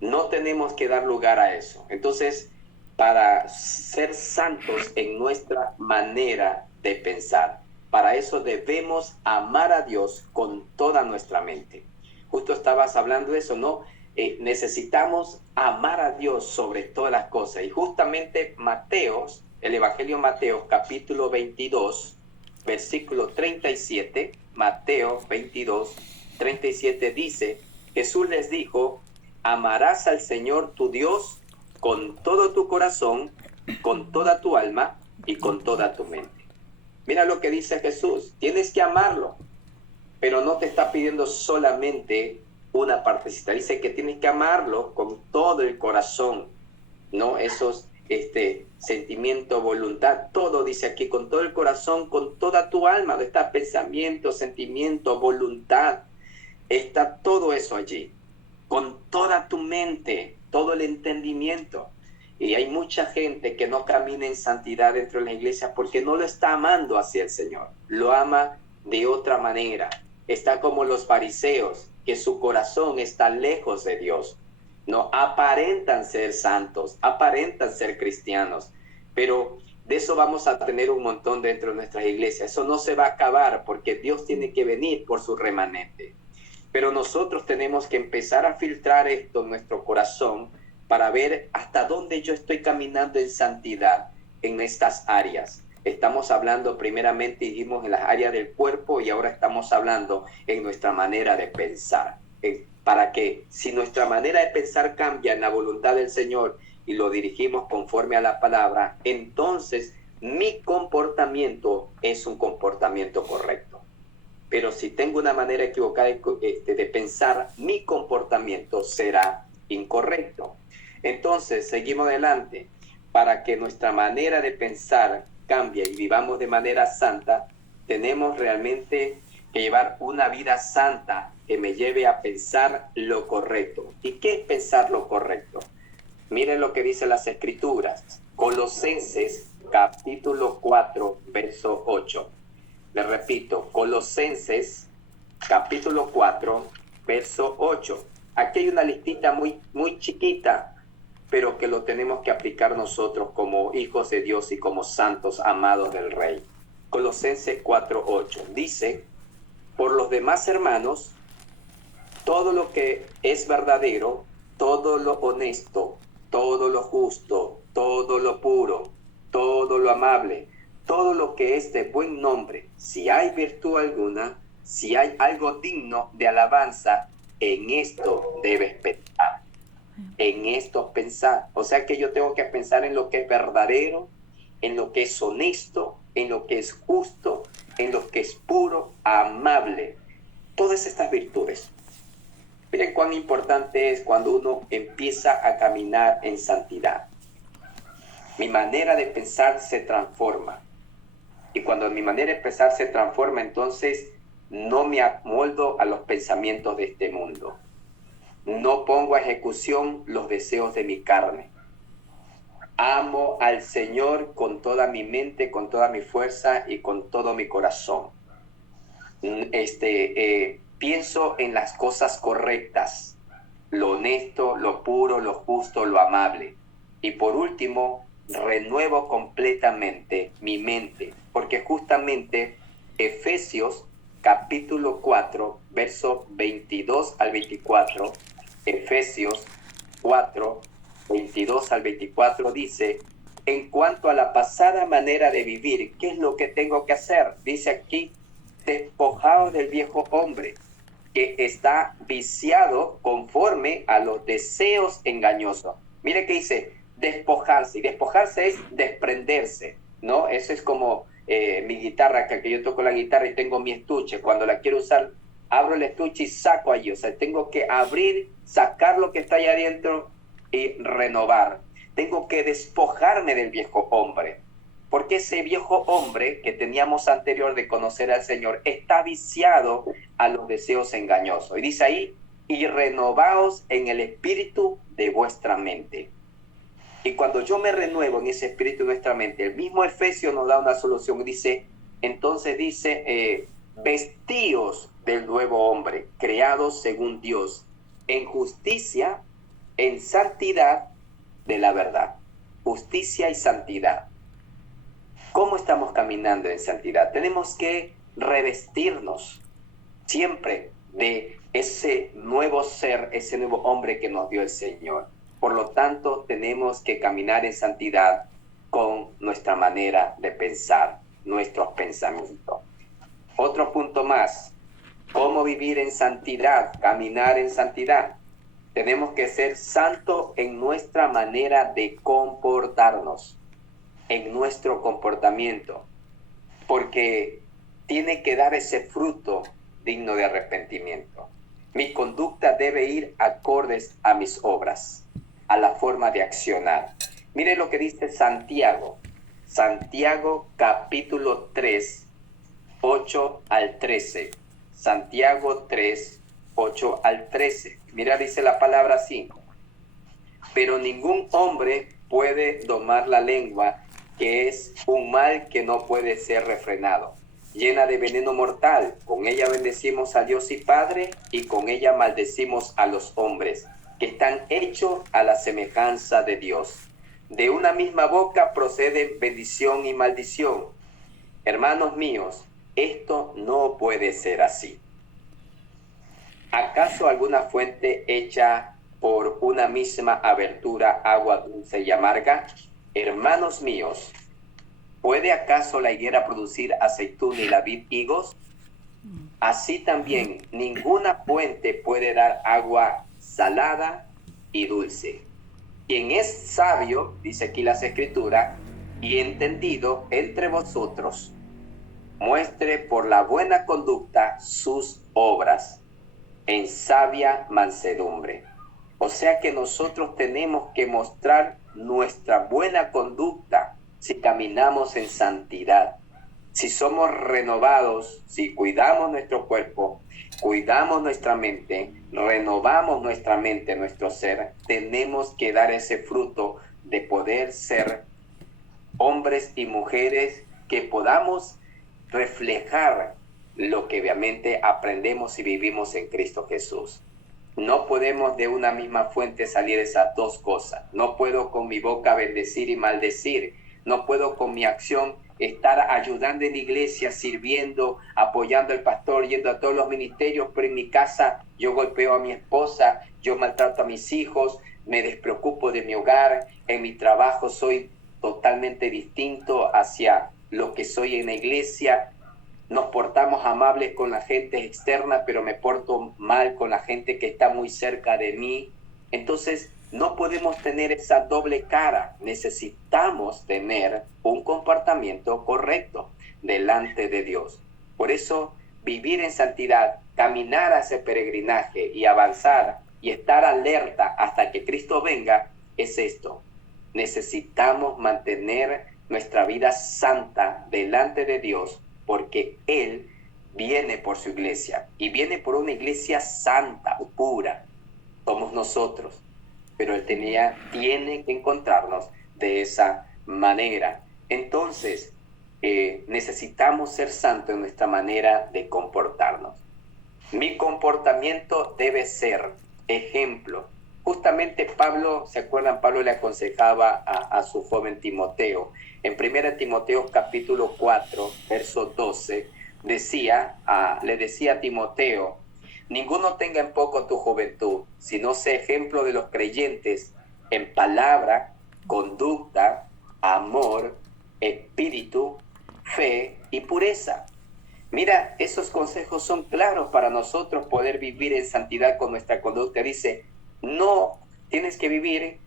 No tenemos que dar lugar a eso. Entonces, para ser santos en nuestra manera de pensar, para eso debemos amar a Dios con toda nuestra mente. Justo estabas hablando de eso, ¿no? Necesitamos amar a Dios sobre todas las cosas. Y justamente Mateos, el Evangelio de Mateo, capítulo 22, versículo 37, Mateo 22, 37 dice, Jesús les dijo, amarás al Señor tu Dios con todo tu corazón, con toda tu alma y con toda tu mente. Mira lo que dice Jesús, tienes que amarlo, pero no te está pidiendo solamente una partecita, dice que tienes que amarlo con todo el corazón, ¿no? Esos sentimiento, voluntad, todo dice aquí, con todo el corazón, con toda tu alma, donde está pensamiento, sentimiento, voluntad, está todo eso allí, con toda tu mente, todo el entendimiento. Y hay mucha gente que no camina en santidad dentro de la iglesia porque no lo está amando hacia el Señor, lo ama de otra manera. Está como los fariseos, que su corazón está lejos de Dios. No aparentan ser santos, aparentan ser cristianos, pero de eso vamos a tener un montón dentro de nuestras iglesias. Eso no se va a acabar porque Dios tiene que venir por su remanente. Pero nosotros tenemos que empezar a filtrar esto en nuestro corazón para ver hasta dónde yo estoy caminando en santidad en estas áreas. Estamos hablando primeramente, dijimos, en las áreas del cuerpo y ahora estamos hablando en nuestra manera de pensar. Para que si nuestra manera de pensar cambia en la voluntad del Señor y lo dirigimos conforme a la palabra, entonces mi comportamiento es un comportamiento correcto. Pero si tengo una manera equivocada de pensar, mi comportamiento será incorrecto. Entonces, seguimos adelante. Para que nuestra manera de pensar cambie y vivamos de manera santa, tenemos realmente que llevar una vida santa que me lleve a pensar lo correcto. ¿Y qué es pensar lo correcto? Miren lo que dicen las Escrituras. Colosenses, capítulo 4, verso 8. le repito, Colosenses capítulo 4, verso 8. Aquí hay una listita muy, muy chiquita, pero que lo tenemos que aplicar nosotros como hijos de Dios y como santos amados del Rey. Colosenses 4, 8. Dice: por los demás, hermanos, todo lo que es verdadero, todo lo honesto, todo lo justo, todo lo puro, todo lo amable, todo lo que es de buen nombre, si hay virtud alguna, si hay algo digno de alabanza, en esto debes pensar. En esto pensar. O sea que yo tengo que pensar en lo que es verdadero, en lo que es honesto, en lo que es justo, en lo que es puro, amable. Todas estas virtudes. Miren cuán importante es cuando uno empieza a caminar en santidad. Mi manera de pensar se transforma. Y cuando mi manera de pensar se transforma, entonces no me amoldo a los pensamientos de este mundo. No pongo a ejecución los deseos de mi carne. Amo al Señor con toda mi mente, con toda mi fuerza y con todo mi corazón. Pienso en las cosas correctas, lo honesto, lo puro, lo justo, lo amable. Y por último, renuevo completamente mi mente, porque justamente Efesios capítulo 4, verso 22 al 24, Efesios 4, 22 al 24 dice: en cuanto a la pasada manera de vivir, ¿qué es lo que tengo que hacer? Dice aquí: despojaos del viejo hombre, que está viciado conforme a los deseos engañosos. Mire que dice despojarse, y despojarse es desprenderse, ¿no? Eso es como mi guitarra, que yo toco la guitarra y tengo mi estuche. Cuando la quiero usar, abro el estuche y saco allí. O sea, tengo que abrir, sacar lo que está allá adentro y renovar. Tengo que despojarme del viejo hombre, porque ese viejo hombre que teníamos anterior de conocer al Señor está viciado a los deseos engañosos. Y dice ahí: y renovaos en el espíritu de vuestra mente. Y cuando yo me renuevo en ese espíritu de nuestra mente, el mismo Efesios nos da una solución. Entonces dice, vestíos del nuevo hombre, creados según Dios, en justicia, en santidad de la verdad. Justicia y santidad. ¿Cómo estamos caminando en santidad? Tenemos que revestirnos siempre de ese nuevo ser, ese nuevo hombre que nos dio el Señor. Por lo tanto, tenemos que caminar en santidad con nuestra manera de pensar, nuestros pensamientos. Otro punto más: ¿cómo vivir en santidad? Caminar en santidad. Tenemos que ser santos en nuestra manera de comportarnos, en nuestro comportamiento, porque tiene que dar ese fruto digno de arrepentimiento. Mi conducta debe ir acordes a mis obras, a la forma de accionar. Mire lo que dice Santiago. Santiago capítulo 3, 8 al 13. Santiago 3, 8 al 13. Mira, dice la palabra así: pero ningún hombre puede domar la lengua, que es un mal que no puede ser refrenado, llena de veneno mortal. Con ella bendecimos a Dios y Padre, y con ella maldecimos a los hombres, que están hechos a la semejanza de Dios. De una misma boca proceden bendición y maldición. Hermanos míos, esto no puede ser así. ¿Acaso alguna fuente hecha por una misma abertura agua dulce y amarga? Hermanos míos, ¿puede acaso la higuera producir aceituna y la vid higos? Así también ninguna fuente puede dar agua salada y dulce. Quien es sabio, dice aquí las Escrituras, y entendido entre vosotros, muestre por la buena conducta sus obras en sabia mansedumbre. O sea que nosotros tenemos que mostrar nuestra buena conducta si caminamos en santidad, si somos renovados, si cuidamos nuestro cuerpo, cuidamos nuestra mente, renovamos nuestra mente, nuestro ser. Tenemos que dar ese fruto de poder ser hombres y mujeres que podamos reflejar lo que obviamente aprendemos y vivimos en Cristo Jesús. No podemos de una misma fuente salir esas dos cosas. No puedo con mi boca bendecir y maldecir. No puedo con mi acción estar ayudando en la iglesia, sirviendo, apoyando al pastor, yendo a todos los ministerios, pero en mi casa yo golpeo a mi esposa, yo maltrato a mis hijos, me despreocupo de mi hogar, en mi trabajo soy totalmente distinto hacia lo que soy en la iglesia. Nos portamos amables con la gente externa, pero me porto mal con la gente que está muy cerca de mí. Entonces, no podemos tener esa doble cara. Necesitamos tener un comportamiento correcto delante de Dios. Por eso, vivir en santidad, caminar a ese peregrinaje y avanzar y estar alerta hasta que Cristo venga, es esto. Necesitamos mantener nuestra vida santa delante de Dios, porque Él viene por su iglesia y viene por una iglesia santa, pura, somos nosotros. Pero Él tiene que encontrarnos de esa manera. Entonces, necesitamos ser santos en nuestra manera de comportarnos. Mi comportamiento debe ser ejemplo. Justamente Pablo, ¿se acuerdan? Pablo le aconsejaba a su joven Timoteo. En 1 Timoteo capítulo 4, verso 12, le decía a Timoteo: ninguno tenga en poco tu juventud, sino sé ejemplo de los creyentes en palabra, conducta, amor, espíritu, fe y pureza. Mira, esos consejos son claros para nosotros poder vivir en santidad con nuestra conducta. Dice, no, tienes que vivir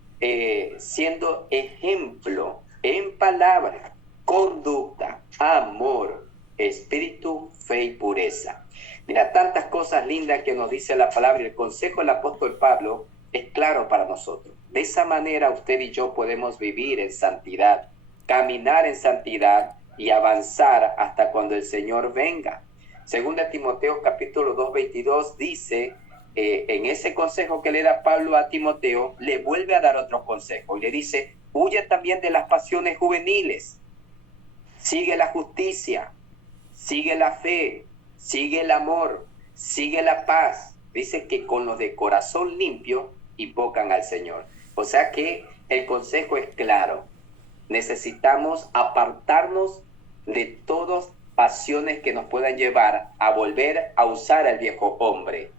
siendo ejemplo en palabra, conducta, amor, espíritu, fe y pureza. Mira, tantas cosas lindas que nos dice la palabra, y el consejo del apóstol Pablo es claro para nosotros. De esa manera usted y yo podemos vivir en santidad, caminar en santidad y avanzar hasta cuando el Señor venga. Segunda Timoteo capítulo 2, 22 dice, en ese consejo que le da Pablo a Timoteo, le vuelve a dar otro consejo y le dice, huye también de las pasiones juveniles, sigue la justicia, sigue la fe, sigue el amor, sigue la paz. Dice que con los de corazón limpio invocan al Señor. O sea que el consejo es claro. Necesitamos apartarnos de todas pasiones que nos puedan llevar a volver a usar al viejo hombre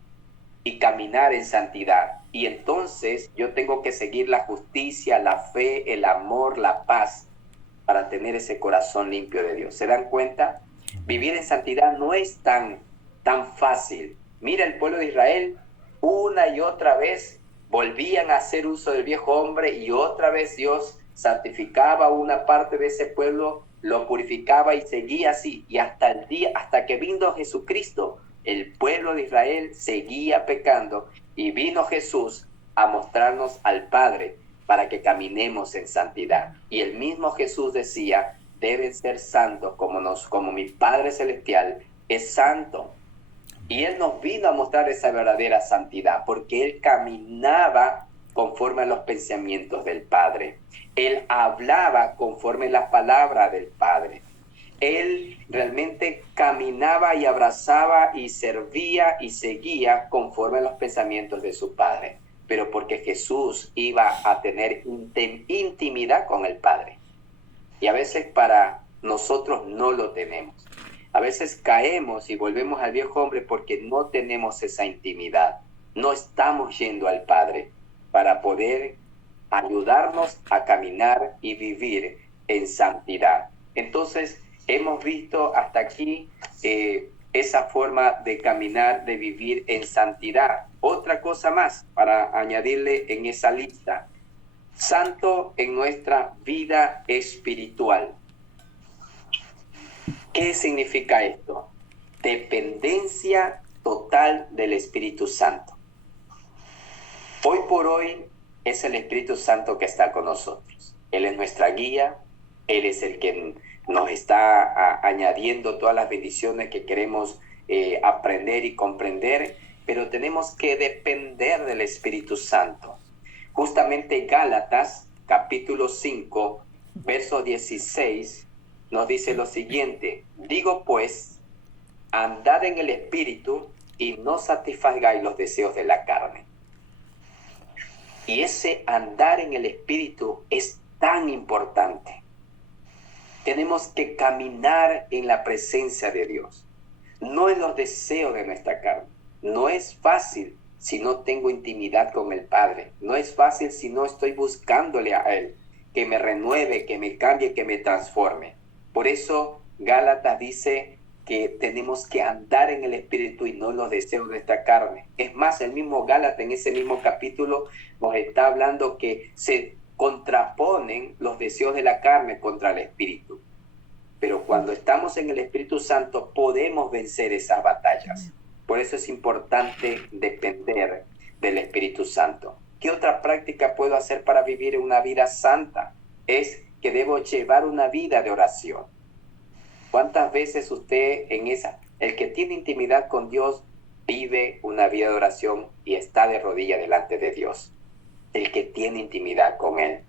y caminar en santidad. Y entonces yo tengo que seguir la justicia, la fe, el amor, la paz para tener ese corazón limpio de Dios. ¿Se dan cuenta? Vivir en santidad no es tan fácil. Mira, el pueblo de Israel una y otra vez volvían a hacer uso del viejo hombre y otra vez Dios santificaba una parte de ese pueblo, lo purificaba y seguía así. Y hasta que vino Jesucristo, el pueblo de Israel seguía pecando y vino Jesús a mostrarnos al Padre para que caminemos en santidad. Y el mismo Jesús decía, deben ser santos como mi Padre Celestial es santo. Y Él nos vino a mostrar esa verdadera santidad, porque Él caminaba conforme a los pensamientos del Padre. Él hablaba conforme a la palabra del Padre. Él realmente caminaba y abrazaba y servía y seguía conforme a los pensamientos de su Padre. Pero porque Jesús iba a tener intimidad con el Padre. Y a veces para nosotros no lo tenemos. A veces caemos y volvemos al viejo hombre porque no tenemos esa intimidad. No estamos yendo al Padre para poder ayudarnos a caminar y vivir en santidad. Entonces, hemos visto hasta aquí esa forma de caminar, de vivir en santidad. Otra cosa más para añadirle en esa lista. Santo en nuestra vida espiritual. ¿Qué significa esto? Dependencia total del Espíritu Santo. Hoy por hoy es el Espíritu Santo que está con nosotros. Él es nuestra guía, Él es el que nos está añadiendo todas las bendiciones que queremos aprender y comprender, pero tenemos que depender del Espíritu Santo. Justamente Gálatas, capítulo 5, verso 16, nos dice lo siguiente: digo pues, andad en el Espíritu y no satisfagáis los deseos de la carne. Y ese andar en el Espíritu es tan importante. Tenemos que caminar en la presencia de Dios, no en los deseos de nuestra carne. No es fácil si no tengo intimidad con el Padre. No es fácil si no estoy buscándole a Él, que me renueve, que me cambie, que me transforme. Por eso Gálatas dice que tenemos que andar en el Espíritu y no en los deseos de esta carne. Es más, el mismo Gálatas en ese mismo capítulo nos está hablando que se contraponen los deseos de la carne contra el Espíritu. Pero cuando estamos en el Espíritu Santo podemos vencer esas batallas. Por eso es importante depender del Espíritu Santo. ¿Qué otra práctica puedo hacer para vivir una vida santa? Es que debo llevar una vida de oración. ¿Cuántas veces usted el que tiene intimidad con Dios, vive una vida de oración y está de rodillas delante de Dios? El que tiene intimidad con Él.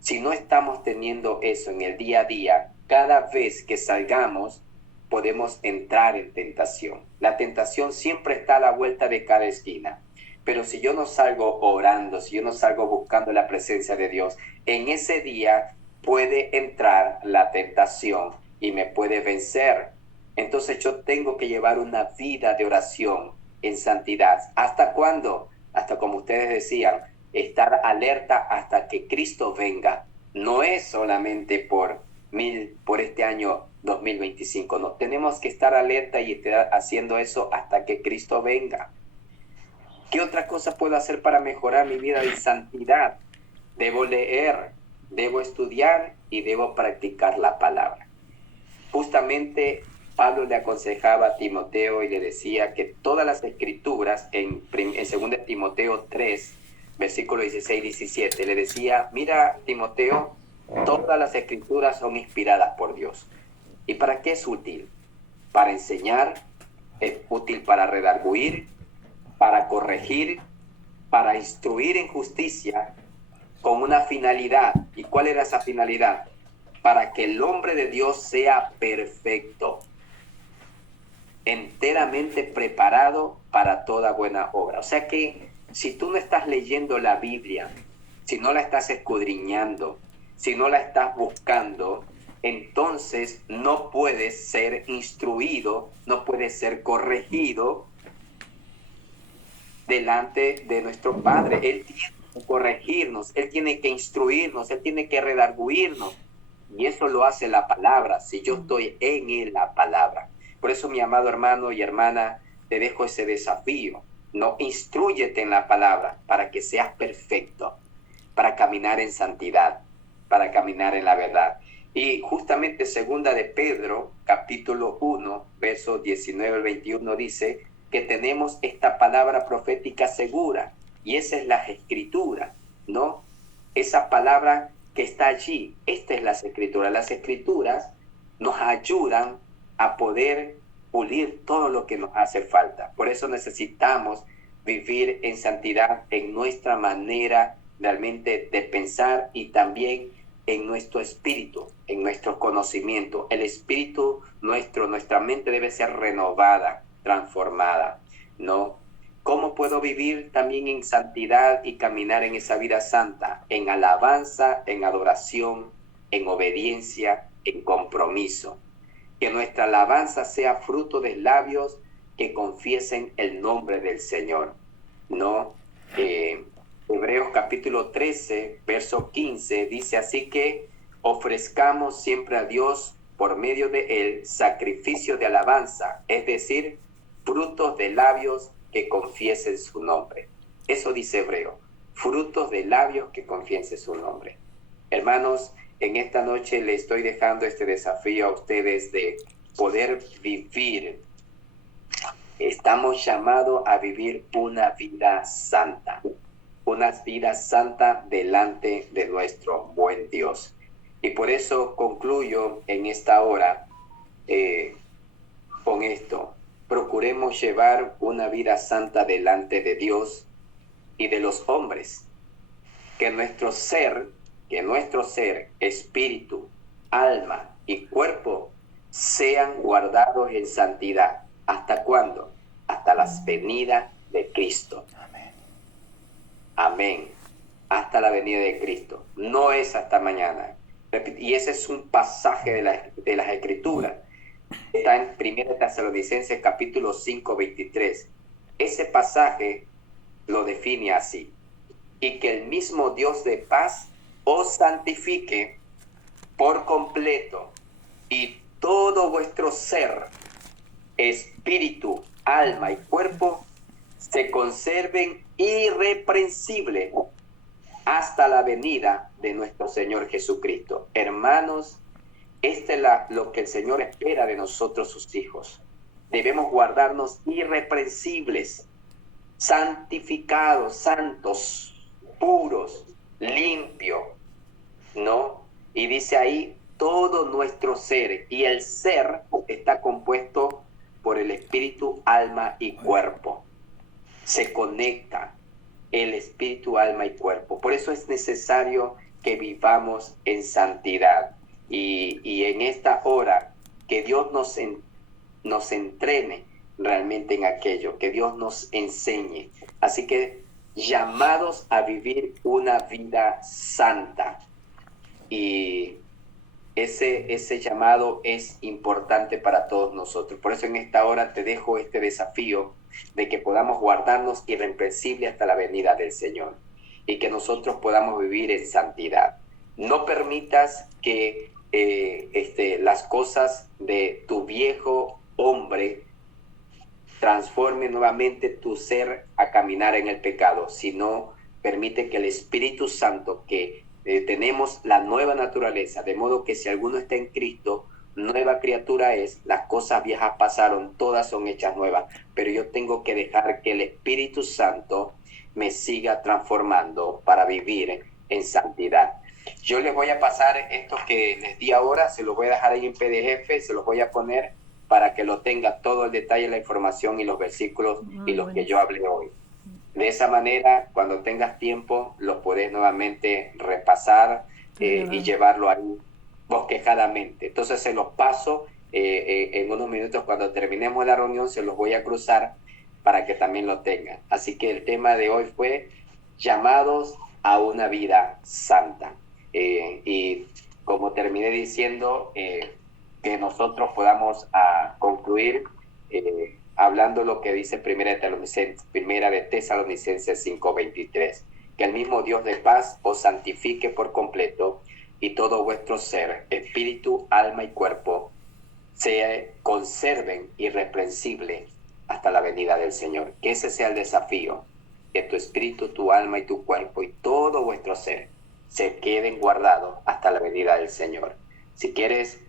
Si no estamos teniendo eso en el día a día, cada vez que salgamos, podemos entrar en tentación. La tentación siempre está a la vuelta de cada esquina. Pero si yo no salgo orando, si yo no salgo buscando la presencia de Dios, en ese día puede entrar la tentación y me puede vencer. Entonces yo tengo que llevar una vida de oración en santidad. ¿Hasta cuándo? Hasta, como ustedes decían, estar alerta hasta que Cristo venga. No es solamente por este año 2025, no. Tenemos que estar alerta y estar haciendo eso hasta que Cristo venga. ¿Qué otra cosa puedo hacer para mejorar mi vida de santidad? Debo leer, debo estudiar y debo practicar la palabra. Justamente Pablo le aconsejaba a Timoteo y le decía que todas las escrituras, en 2 Timoteo 3, versículo 16 y 17, le decía: mira, Timoteo, todas las escrituras son inspiradas por Dios. ¿Y para qué es útil? Para enseñar, es útil para redarguir, para corregir, para instruir en justicia, con una finalidad. ¿Y cuál era esa finalidad? Para que el hombre de Dios sea perfecto, enteramente preparado para toda buena obra. O sea que si tú no estás leyendo la Biblia, si no la estás escudriñando, si no la estás buscando, entonces no puedes ser instruido, no puedes ser corregido delante de nuestro Padre. Él tiene que corregirnos, Él tiene que instruirnos, Él tiene que redarguirnos. Y eso lo hace la palabra, si yo estoy en Él, la palabra. Por eso, mi amado hermano y hermana, te dejo ese desafío. No, instrúyete en la palabra para que seas perfecto, para caminar en santidad, para caminar en la verdad. Y justamente 2 de Pedro, capítulo 1, versos 19 al 21, dice que tenemos esta palabra profética segura, y esa es la escritura, ¿no? Esa palabra que está allí, esta es las escrituras. Las escrituras nos ayudan a poder pulir todo lo que nos hace falta. Por eso necesitamos vivir en santidad en nuestra manera realmente de pensar y también en nuestro espíritu, en nuestro conocimiento. El espíritu nuestro, nuestra mente debe ser renovada, transformada, ¿no? ¿Cómo puedo vivir también en santidad y caminar en esa vida santa? En alabanza, en adoración, en obediencia, en compromiso. Que nuestra alabanza sea fruto de labios que confiesen el nombre del Señor, ¿no? Hebreos capítulo 13, verso 15, dice: así que ofrezcamos siempre a Dios por medio de Él sacrificio de alabanza, es decir, frutos de labios que confiesen su nombre. Eso dice Hebreo, frutos de labios que confiesen su nombre. Hermanos, en esta noche le estoy dejando este desafío a ustedes de poder vivir. Estamos llamados a vivir una vida santa delante de nuestro buen Dios. Y por eso concluyo en esta hora con esto. Procuremos llevar una vida santa delante de Dios y de los hombres. Que nuestro ser, espíritu, alma y cuerpo sean guardados en santidad. ¿Hasta cuándo? Hasta la venida de Cristo. Amén. Hasta la venida de Cristo. No es hasta mañana. Y ese es un pasaje de las Escrituras. Está en 1 Tesalonicenses capítulo 5, 23. Ese pasaje lo define así: y que el mismo Dios de paz os santifique por completo, y todo vuestro ser, espíritu, alma y cuerpo se conserven irreprensibles hasta la venida de nuestro Señor Jesucristo. Hermanos, este es lo que el Señor espera de nosotros, sus hijos. Debemos guardarnos irreprensibles, santificados, santos, puros, limpios, ¿no? Y dice ahí, todo nuestro ser, y el ser está compuesto por el espíritu, alma y cuerpo. Se conecta el espíritu, alma y cuerpo. Por eso es necesario que vivamos en santidad. Y en esta hora, que Dios nos entrene realmente en aquello, que Dios nos enseñe. Así que llamados a vivir una vida santa. Y ese llamado es importante para todos nosotros. Por eso en esta hora te dejo este desafío de que podamos guardarnos irreprensibles hasta la venida del Señor y que nosotros podamos vivir en santidad. No permitas que las cosas de tu viejo hombre transformen nuevamente tu ser a caminar en el pecado, sino permite que el Espíritu Santo, que tenemos la nueva naturaleza, de modo que si alguno está en Cristo, nueva criatura es, las cosas viejas pasaron, todas son hechas nuevas, pero yo tengo que dejar que el Espíritu Santo me siga transformando para vivir en santidad. Yo les voy a pasar esto que les di ahora, se los voy a dejar ahí en PDF, se los voy a poner para que lo tenga todo el detalle, la información y los versículos y los que yo hablé hoy. De esa manera, cuando tengas tiempo, los podés nuevamente repasar y llevarlo ahí bosquejadamente. Entonces se los paso en unos minutos. Cuando terminemos la reunión, se los voy a cruzar para que también lo tengan. Así que el tema de hoy fue llamados a una vida santa. Y como terminé diciendo, que nosotros podamos concluir hablando lo que dice Primera de Tesalonicenses 5:23, que el mismo Dios de paz os santifique por completo, y todo vuestro ser, espíritu, alma y cuerpo, se conserven irreprensible hasta la venida del Señor. Que ese sea el desafío, que tu espíritu, tu alma y tu cuerpo y todo vuestro ser se queden guardados hasta la venida del Señor. Si quieres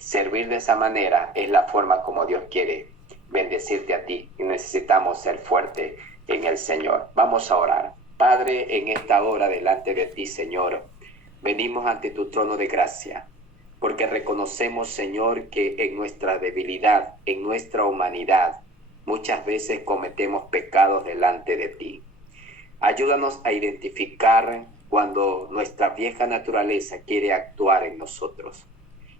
servir de esa manera, es la forma como Dios quiere bendecirte a ti, y necesitamos ser fuertes en el Señor. Vamos a orar. Padre, en esta hora delante de ti, Señor, venimos ante tu trono de gracia, porque reconocemos, Señor, que en nuestra debilidad, en nuestra humanidad, muchas veces cometemos pecados delante de ti. Ayúdanos a identificar cuando nuestra vieja naturaleza quiere actuar en nosotros.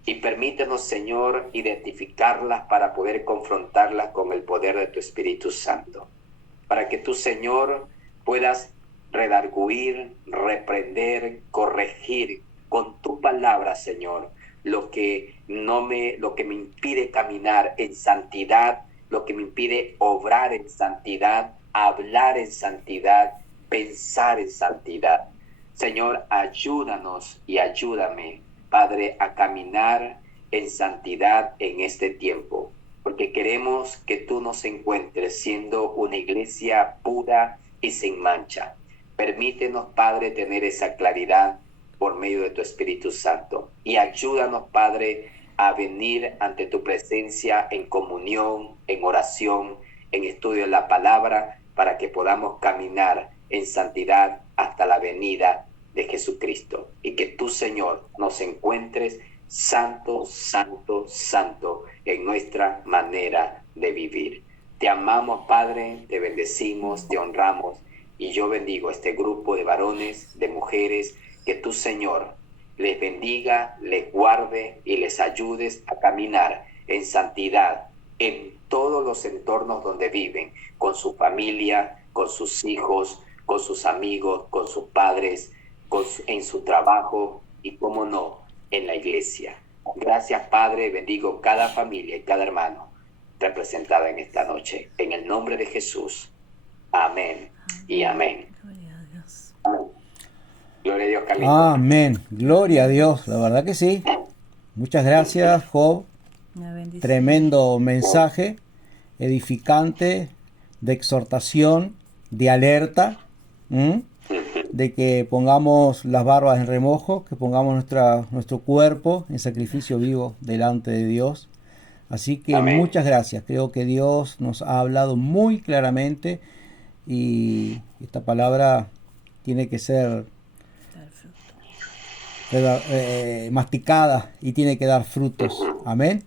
Y permítenos, Señor, identificarlas para poder confrontarlas con el poder de tu Espíritu Santo. Para que tú, Señor, puedas redarguir, reprender, corregir con tu palabra, Señor, lo que me impide caminar en santidad, lo que me impide obrar en santidad, hablar en santidad, pensar en santidad. Señor, ayúdanos y ayúdame, Padre, a caminar en santidad en este tiempo, porque queremos que tú nos encuentres siendo una iglesia pura y sin mancha. Permítenos, Padre, tener esa claridad por medio de tu Espíritu Santo, y ayúdanos, Padre, a venir ante tu presencia en comunión, en oración, en estudio de la palabra, para que podamos caminar en santidad hasta la venida de Jesucristo, y que tú, Señor, nos encuentres santo, santo, santo en nuestra manera de vivir. Te amamos, Padre, te bendecimos, te honramos, y yo bendigo este grupo de varones, de mujeres, que tú, Señor, les bendiga, les guarde y les ayudes a caminar en santidad en todos los entornos donde viven, con su familia, con sus hijos, con sus amigos, con sus padres, en su trabajo y, cómo no, en la iglesia. Gracias, Padre, bendigo cada familia y cada hermano representada en esta noche. En el nombre de Jesús. Amén y amén. Gloria a Dios. Amén. Gloria a Dios, Carlitos. Amén. Gloria a Dios. La verdad que sí. Muchas gracias, Job. Una bendición. Tremendo mensaje, edificante, de exhortación, de alerta, de que pongamos las barbas en remojo, que pongamos nuestro cuerpo en sacrificio vivo delante de Dios. Así que Amén. muchas gracias. Creo que Dios nos ha hablado muy claramente y esta palabra tiene que ser masticada y tiene que dar frutos. Amén.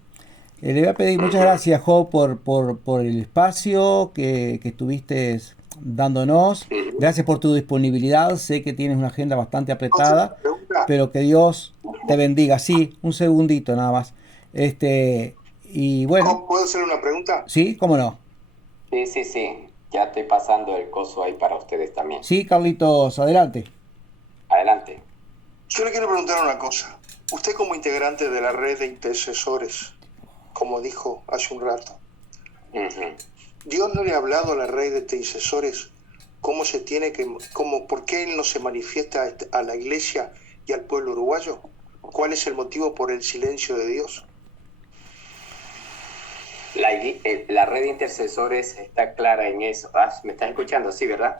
Le voy a pedir muchas gracias, Job, por el espacio que estuviste dándonos. Gracias por tu disponibilidad. Sé que tienes una agenda bastante apretada, pero que Dios te bendiga. Sí, un segundito nada más. Y bueno. ¿Puedo hacer una pregunta? Sí, cómo no. Sí. Ya estoy pasando el coso ahí para ustedes también. Sí, Carlitos, adelante. Adelante. Yo le quiero preguntar una cosa. Usted como integrante de la red de intercesores, como dijo hace un rato, ¿Dios no le ha hablado a la red de intercesores cómo se tiene que, por qué Él no se manifiesta a la iglesia y al pueblo uruguayo? ¿Cuál es el motivo por el silencio de Dios? La red de intercesores está clara en eso. ¿Me estás escuchando? Sí, ¿verdad?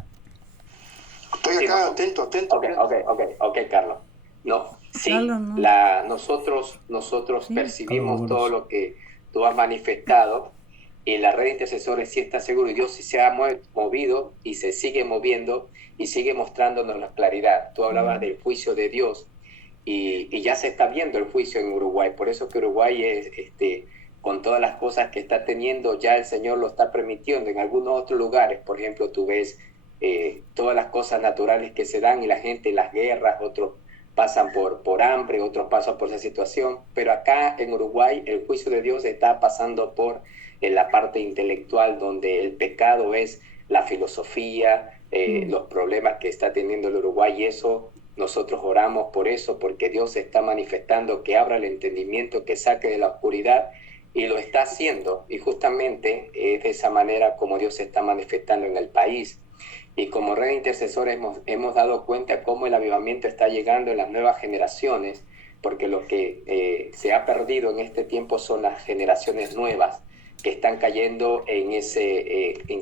Estoy acá, atento. Ok, Carlos. No, sí, Carlos, no. nosotros Sí. percibimos Carlos, todo lo que tú has manifestado, y la red de intercesores sí está seguro, y Dios sí se ha movido y se sigue moviendo y sigue mostrándonos la claridad. Tú hablabas del juicio de Dios y ya se está viendo el juicio en Uruguay. Por eso que Uruguay es, con todas las cosas que está teniendo, ya el Señor lo está permitiendo. En algunos otros lugares, por ejemplo, tú ves todas las cosas naturales que se dan y la gente, las guerras, otros pasan por hambre, otros pasan por esa situación, pero acá en Uruguay el juicio de Dios está pasando por la parte intelectual, donde el pecado es la filosofía, los problemas que está teniendo el Uruguay, y eso nosotros oramos por eso, porque Dios está manifestando que abra el entendimiento, que saque de la oscuridad, y lo está haciendo, y justamente es de esa manera como Dios se está manifestando en el país. Y como red de intercesores hemos dado cuenta cómo el avivamiento está llegando en las nuevas generaciones, porque lo que se ha perdido en este tiempo son las generaciones nuevas, que están cayendo en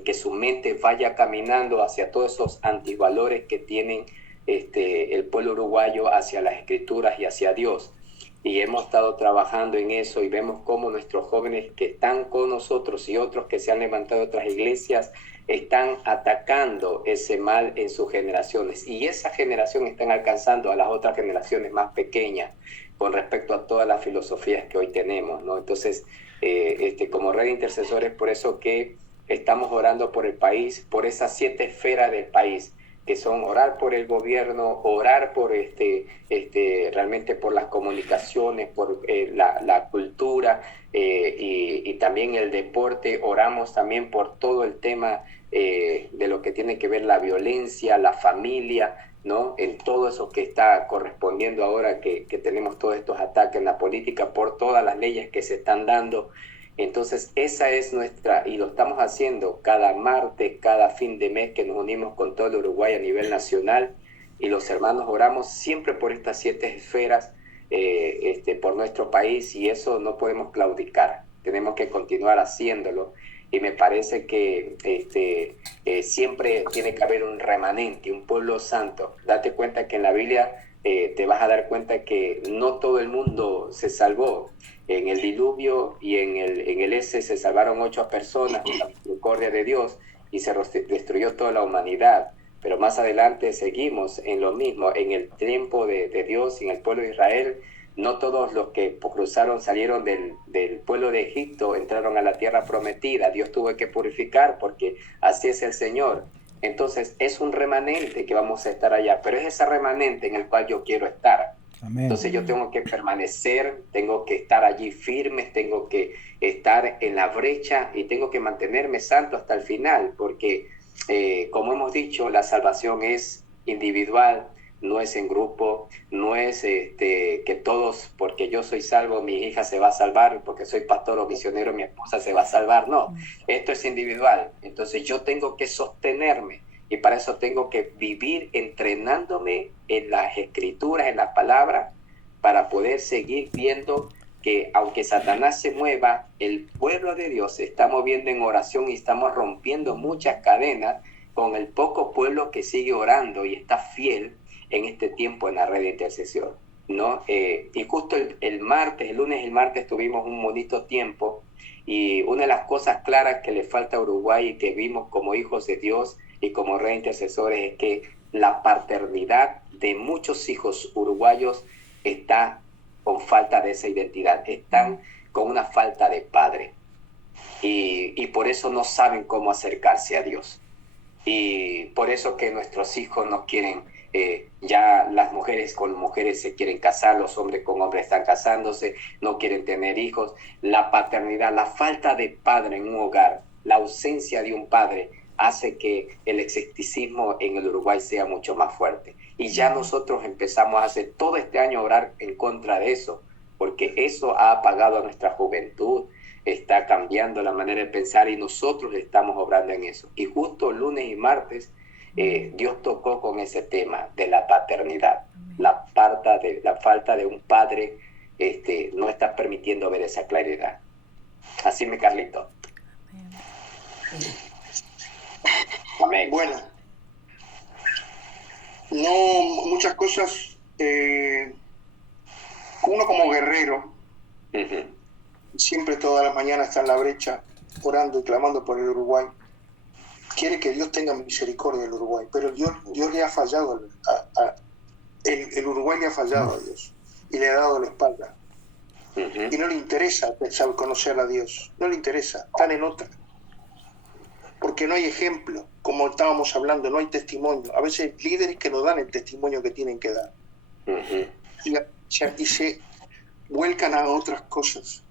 que su mente vaya caminando hacia todos esos antivalores que tienen el pueblo uruguayo hacia las escrituras y hacia Dios. Y hemos estado trabajando en eso, y vemos cómo nuestros jóvenes que están con nosotros y otros que se han levantado de otras iglesias están atacando ese mal en sus generaciones, y esa generación están alcanzando a las otras generaciones más pequeñas con respecto a todas las filosofías que hoy tenemos, ¿no? Entonces, como red de intercesores, por eso que estamos orando por el país, por esas 7 esferas del país, que son orar por el gobierno, orar por realmente por las comunicaciones, por la cultura, y también el deporte. Oramos también por todo el tema de lo que tiene que ver la violencia, la familia, ¿no? En todo eso que está correspondiendo ahora, que tenemos todos estos ataques en la política, por todas las leyes que se están dando. Entonces esa es nuestra, y lo estamos haciendo cada martes, cada fin de mes, que nos unimos con todo el Uruguay a nivel nacional, y los hermanos oramos siempre por estas 7 esferas, por nuestro país, y eso no podemos claudicar, tenemos que continuar haciéndolo. Y me parece que siempre tiene que haber un remanente, un pueblo santo. Date cuenta que en la Biblia te vas a dar cuenta que no todo el mundo se salvó. En el diluvio y en el ese se salvaron 8 personas por la misericordia de Dios, y se destruyó toda la humanidad. Pero más adelante seguimos en lo mismo, en el tiempo de Dios y en el pueblo de Israel. No todos los que cruzaron, salieron del pueblo de Egipto, entraron a la tierra prometida. Dios tuvo que purificar, porque así es el Señor. Entonces es un remanente que vamos a estar allá, pero es ese remanente en el cual yo quiero estar. Amén. Entonces yo tengo que permanecer, tengo que estar allí firme, tengo que estar en la brecha y tengo que mantenerme santo hasta el final, porque como hemos dicho, la salvación es individual, no es en grupo, no es que todos, porque yo soy salvo, mi hija se va a salvar, porque soy pastor o misionero, mi esposa se va a salvar. No, esto es individual. Entonces yo tengo que sostenerme y para eso tengo que vivir entrenándome en las escrituras, en las palabras, para poder seguir viendo que aunque Satanás se mueva, el pueblo de Dios se está moviendo en oración y estamos rompiendo muchas cadenas con el poco pueblo que sigue orando y está fiel en este tiempo en la red de intercesión, ¿no? Y justo el lunes y el martes tuvimos un bonito tiempo y una de las cosas claras que le falta a Uruguay y que vimos como hijos de Dios y como red de intercesores es que la paternidad de muchos hijos uruguayos está con falta de esa identidad, están con una falta de padre y por eso no saben cómo acercarse a Dios. Y por eso que nuestros hijos no quieren, ya las mujeres con mujeres se quieren casar, los hombres con hombres están casándose, no quieren tener hijos. La paternidad, la falta de padre en un hogar, la ausencia de un padre hace que el escepticismo en el Uruguay sea mucho más fuerte. Y ya nosotros empezamos hace todo este año a orar en contra de eso, porque eso ha apagado a nuestra juventud, está cambiando la manera de pensar y nosotros estamos obrando en eso. Y justo lunes y martes Dios tocó con ese tema de la paternidad. La falta de un padre no está permitiendo ver esa claridad. Así me, Carlito. Amén. Bueno, no muchas cosas. Uno como guerrero, siempre todas las mañanas está en la brecha, orando y clamando por el Uruguay. Quiere que Dios tenga misericordia del Uruguay, pero Dios le ha fallado, el Uruguay le ha fallado a Dios y le ha dado la espalda. Y no le interesa saber conocer a Dios, no le interesa, están en otra. Porque no hay ejemplo, como estábamos hablando, no hay testimonio. A veces hay líderes que no dan el testimonio que tienen que dar. Y se vuelcan a otras cosas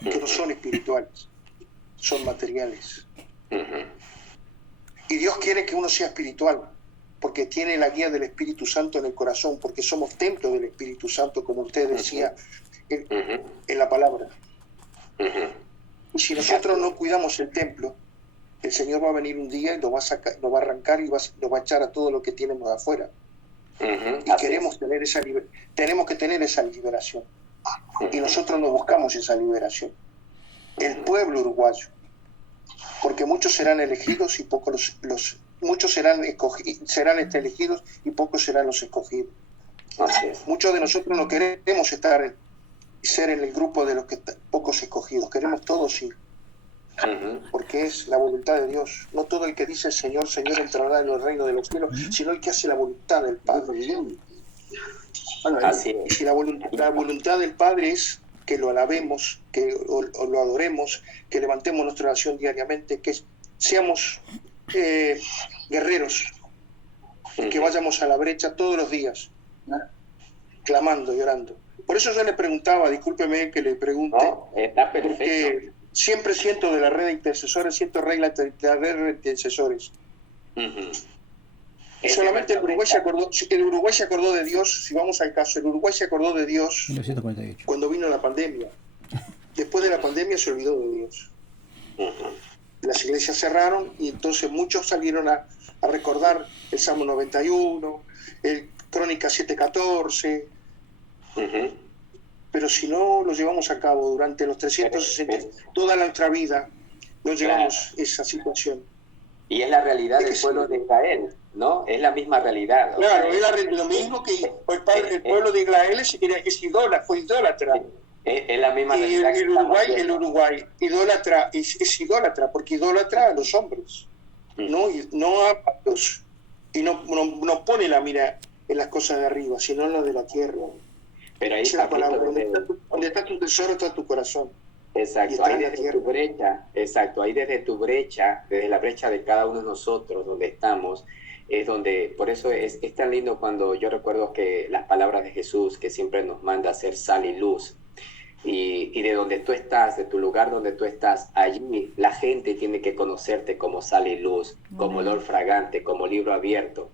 que no son espirituales, son materiales. Y Dios quiere que uno sea espiritual, porque tiene la guía del Espíritu Santo en el corazón, porque somos templo del Espíritu Santo, como usted decía en la palabra. Y si nosotros no cuidamos el templo, el Señor va a venir un día y lo va a arrancar y nos va a echar a todo lo que tenemos afuera. Y tenemos que tener esa liberación. Y nosotros no buscamos esa liberación. El pueblo uruguayo, porque muchos serán elegidos y pocos muchos serán elegidos y pocos serán los escogidos. Muchos de nosotros no queremos ser en el grupo de los pocos escogidos, queremos todos ir. Porque es la voluntad de Dios. No todo el que dice Señor, Señor entrará en el reino de los cielos, sino el que hace la voluntad del Padre. Y si la voluntad del Padre es que lo alabemos, que lo adoremos, que levantemos nuestra oración diariamente, que seamos guerreros, que vayamos a la brecha todos los días, clamando y orando. Por eso yo le preguntaba, discúlpeme que le pregunte, no, está perfecto. Porque siempre siento de la red de intercesores, siento reglas de la red de intercesores. Y solamente el Uruguay se acordó de Dios, si vamos al caso, el Uruguay se acordó de Dios 1948. cuando vino la pandemia. Después de la pandemia se olvidó de Dios. Las iglesias cerraron y entonces muchos salieron a recordar el Salmo 91, el Crónica 7:14. Pero si no lo llevamos a cabo durante los 360, toda nuestra vida, no llevamos esa situación. Y es la realidad del pueblo de Israel, ¿no? Es la misma realidad. Claro, es lo mismo que el pueblo de Israel fue idólatra. Es la misma y realidad. El Uruguay idólatra, es idólatra, porque idólatra a los hombres, no a Dios. Y no pone la mira en las cosas de arriba, sino en las de la tierra. Pero ahí es la palabra, donde está tu tesoro está tu corazón. Exacto, ahí desde tu brecha, desde la brecha de cada uno de nosotros, donde estamos, es donde, por eso es tan lindo cuando yo recuerdo que las palabras de Jesús, que siempre nos manda a ser sal y luz, y de donde tú estás, de tu lugar donde tú estás, allí la gente tiene que conocerte como sal y luz, como olor fragante, como libro abierto.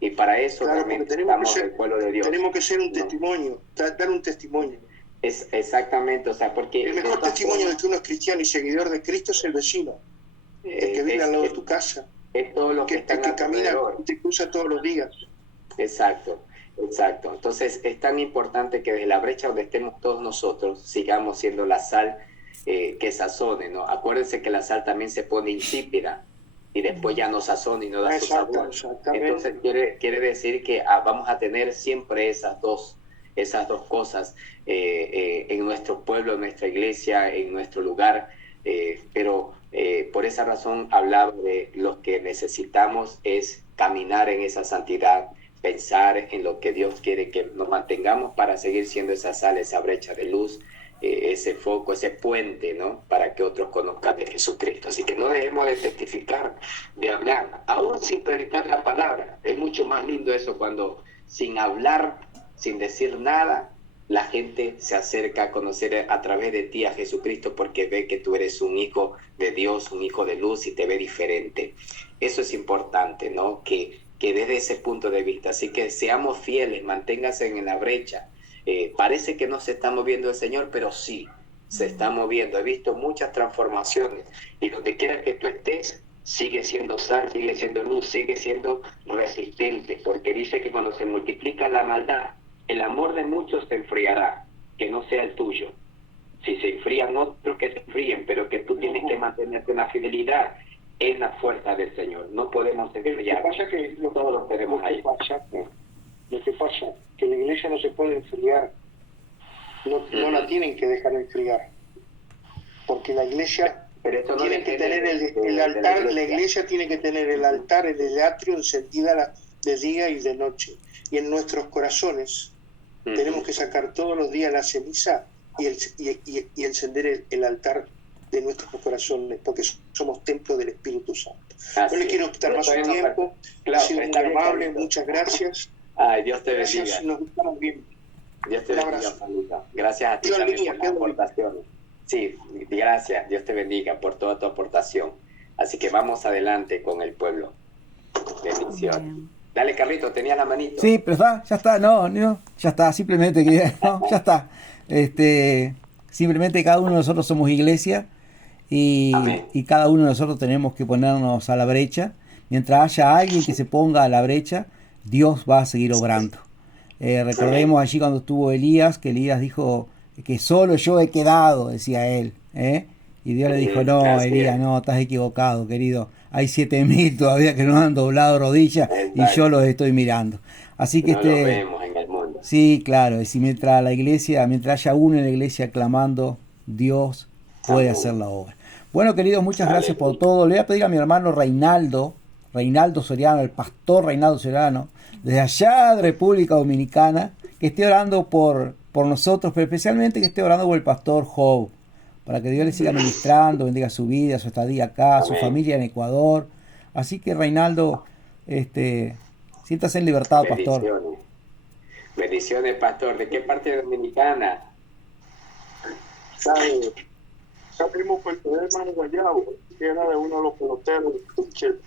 Y para eso Claro, porque realmente tenemos que estamos el ser, pueblo de Dios. tenemos que ser un ¿no? testimonio, dar un testimonio. Es exactamente, o sea, porque El mejor testimonio de que uno es cristiano y seguidor de Cristo es el vecino, el que vive al lado de tu casa, es todo lo que el está que camina alrededor. y te cruza todos los días. Exacto, exacto. Entonces es tan importante que desde la brecha donde estemos todos nosotros sigamos siendo la sal que sazone, ¿no? Acuérdense que la sal también se pone insípida y después ya no sazona y no da su sabor. Exactamente. Entonces quiere decir que vamos a tener siempre esas dos cosas en nuestro pueblo, en nuestra iglesia, en nuestro lugar, pero por esa razón hablaba de lo que necesitamos es caminar en esa santidad, pensar en lo que Dios quiere que nos mantengamos para seguir siendo esa sal, esa brecha de luz, ese foco, ese puente, ¿no? Para que otros conozcan de Jesucristo. Así que no dejemos de testificar, de hablar, aún sin predicar la palabra. Es mucho más lindo eso cuando sin hablar, sin decir nada, la gente se acerca a conocer a través de ti a Jesucristo porque ve que tú eres un hijo de Dios, un hijo de luz y te ve diferente. Eso es importante, ¿no? Que desde ese punto de vista, así que seamos fieles, manténganse en la brecha. Parece que no se está moviendo el Señor, pero sí, se está moviendo. He visto muchas transformaciones y donde quiera que tú estés, sigue siendo sal, sigue siendo luz, sigue siendo resistente, porque dice que cuando se multiplica la maldad, el amor de muchos se enfriará, que no sea el tuyo. Si se enfrían otros, que se enfríen, pero que tú tienes que mantenerte en la fidelidad, en la fuerza del Señor. No podemos enfriar. Lo que pasa es que todos los tenemos ahí. Lo que pasa que la iglesia no se puede enfriar, no la tienen que dejar enfriar, porque la iglesia pero esto no tiene que depende tener el altar, la iglesia tiene que tener el altar, el atrio encendida de día y de noche, y en nuestros corazones tenemos que sacar todos los días la ceniza y encender el altar de nuestros corazones, porque somos templo del Espíritu Santo. No le quiero quitar más su tiempo, ha sido muy amable, muchas gracias. Ay, Dios te bendiga. Gracias, nos estamos bien. Dios te bendiga, Pablito. Gracias a ti también por la aportación. Sí, gracias. Dios te bendiga por toda tu aportación. Así que vamos adelante con el pueblo. Bendición. Dale, Carlito, tenías la manito. Sí, pero ya está, no, ya está, simplemente quería, no, ya está. Simplemente cada uno de nosotros somos iglesia y cada uno de nosotros tenemos que ponernos a la brecha. Mientras haya alguien que se ponga a la brecha, Dios va a seguir obrando. Recordemos allí cuando estuvo Elías, que Elías dijo que solo yo he quedado, decía él. Y Dios le dijo, no, Elías, no, estás equivocado, querido. Hay 7.000 todavía que no han doblado rodillas y yo los estoy mirando. Así que no lo vemos en el mundo. Sí, claro, y mientras haya uno en la iglesia clamando, Dios puede hacer la obra. Bueno, queridos, muchas gracias por todo. Le voy a pedir a mi hermano Reinaldo Soriano, el pastor Reinaldo Soriano, desde allá de República Dominicana, que esté orando por nosotros, pero especialmente que esté orando por el pastor Job, para que Dios le siga ministrando, bendiga su vida, su estadía acá, su familia en Ecuador. Así que Reinaldo, siéntase en libertad, pastor. Bendiciones, pastor. ¿De qué parte de Dominicana? Acá mismo Puerto de Hermano Guayabo, que era de uno de los peloteros de pitcher.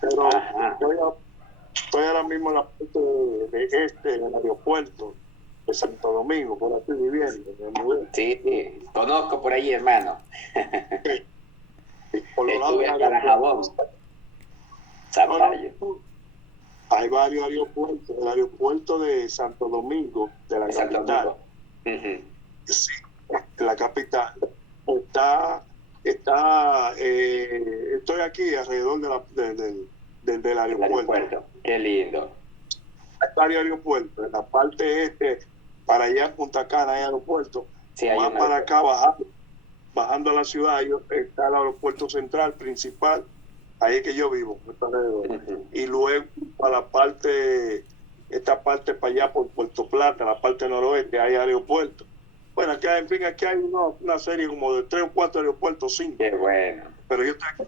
Pero estoy ahora mismo en la parte del aeropuerto de Santo Domingo, por aquí viviendo. Sí, conozco por ahí, hermano. Por lo Estuve lado hasta la Jabón. Hay varios aeropuertos. El aeropuerto de Santo Domingo, de la capital. Sí, la capital. Estoy aquí alrededor del aeropuerto. Qué lindo. Hay varios aeropuertos. En la parte para allá en Punta Cana hay aeropuerto. Sí, más para acá bajando a la ciudad está el aeropuerto central principal. Ahí es que yo vivo. Y luego para esta parte para allá por Puerto Plata, la parte noroeste, hay aeropuertos. Bueno, aquí hay una serie como de 3 o 4 aeropuertos, 5. Qué bueno. Pero yo estoy aquí,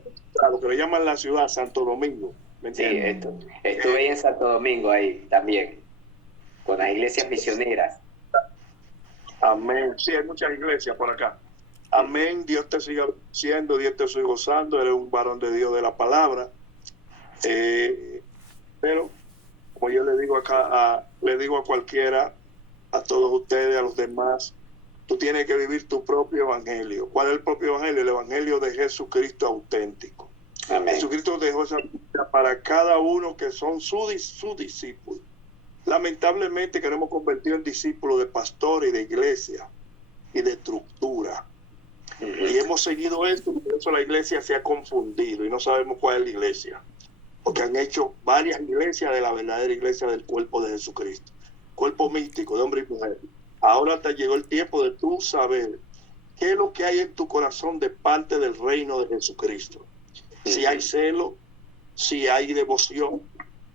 lo que le llaman la ciudad, Santo Domingo. Sí, estuve ahí en Santo Domingo ahí también, con las iglesias misioneras. Amén. Sí, hay muchas iglesias por acá. Amén. Dios te siga siendo, Dios te siga gozando. Eres un varón de Dios de la palabra. Pero, como yo le digo acá, le digo a cualquiera, a todos ustedes, a los demás, tú tienes que vivir tu propio evangelio. ¿Cuál es el propio evangelio? El evangelio de Jesucristo auténtico. Amén. Jesucristo dejó esa vida para cada uno que son sus discípulos. Lamentablemente que nos hemos convertido en discípulos de pastores y de iglesia y de estructura. Y hemos seguido esto, por eso la iglesia se ha confundido y no sabemos cuál es la iglesia. Porque han hecho varias iglesias de la verdadera iglesia del cuerpo de Jesucristo. Cuerpo místico de hombre y mujer. Ahora te llegó el tiempo de tú saber qué es lo que hay en tu corazón de parte del reino de Jesucristo. Si hay celo, si hay devoción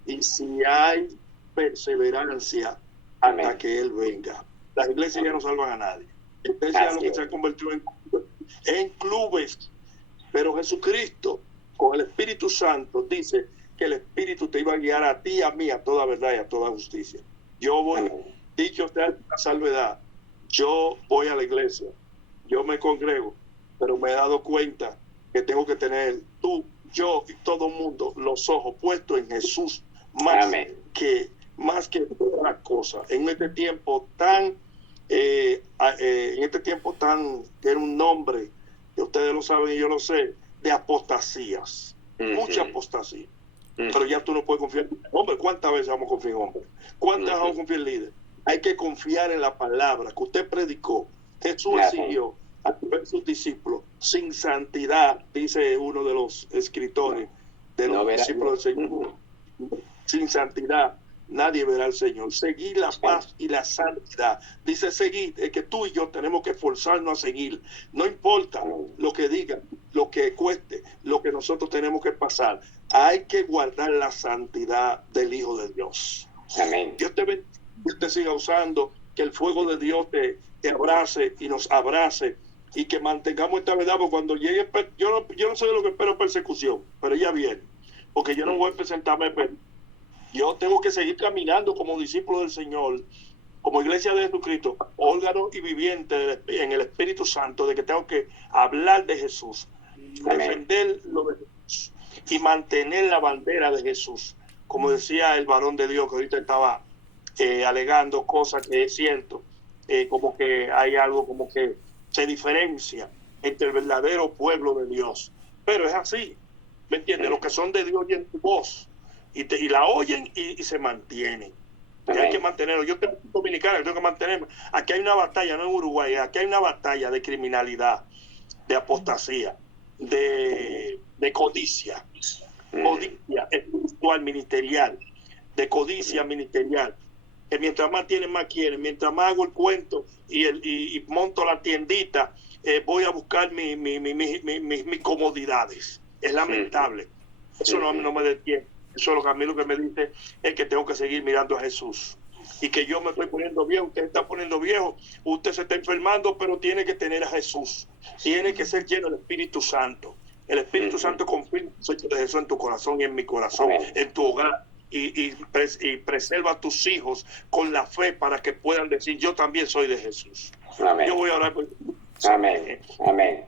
y si hay perseverancia hasta que Él venga. Las iglesias ya no salvan a nadie. Las iglesias lo que se han convertido en clubes. Pero Jesucristo, con el Espíritu Santo, dice que el Espíritu te iba a guiar a ti, a mí, a toda verdad y a toda justicia. Yo voy, dicho sea la salvedad, yo voy a la iglesia, yo me congrego, pero me he dado cuenta que tengo que tener tú, yo y todo el mundo los ojos puestos en Jesús más que todas las cosas. En este tiempo tan, tiene un nombre que ustedes lo saben y yo lo sé, de apostasías, mucha apostasía. Pero ya tú no puedes confiar en hombre. ¿Cuántas veces vamos a confiar en hombre? ¿Cuántas vamos a confiar en líder? Hay que confiar en la palabra que usted predicó. Jesús siguió a sus discípulos sin santidad, dice uno de los escritores de los discípulos del Señor. Sin santidad nadie verá al Señor. Seguir la paz y la santidad. Dice seguir, es que tú y yo tenemos que esforzarnos a seguir. No importa lo que digan, lo que cueste, lo que nosotros tenemos que pasar. Hay que guardar la santidad del Hijo de Dios. Amén. Dios te siga usando, que el fuego de Dios te abrace y nos abrace y que mantengamos esta verdad, porque cuando llegue, yo no sé de lo que espero persecución, pero ella viene, porque yo no voy a presentarme, pero yo tengo que seguir caminando como discípulo del Señor, como iglesia de Jesucristo, órgano y viviente en el Espíritu Santo, de que tengo que hablar de Jesús, defender lo de Jesús y mantener la bandera de Jesús. Como decía el varón de Dios que ahorita estaba alegando cosas que es cierto, como que hay algo como que se diferencia entre el verdadero pueblo de Dios. Pero es así, ¿me entiendes? Los que son de Dios oyen tu voz y la oyen y se mantienen. Y hay que mantenerlo. Yo tengo dominicana, yo tengo que mantenerme. Aquí hay una batalla, no en Uruguay, aquí hay una batalla de criminalidad, de apostasía, de codicia espiritual, ministerial, de codicia ministerial. Que mientras más tienen, más quieren. Mientras más hago el cuento y monto la tiendita, voy a buscar mis comodidades. Es lamentable. Eso no me detiene. Eso a mí lo que me dice es que tengo que seguir mirando a Jesús. Y que yo me estoy poniendo viejo, usted se está poniendo viejo, usted se está enfermando, pero tiene que tener a Jesús. Tiene que ser lleno del Espíritu Santo. El Espíritu Santo confirma el hecho de Jesús en tu corazón y en mi corazón, en tu hogar. Y preserva a tus hijos con la fe para que puedan decir, yo también soy de Jesús. Amén. Yo voy a orar por Amén. Amén.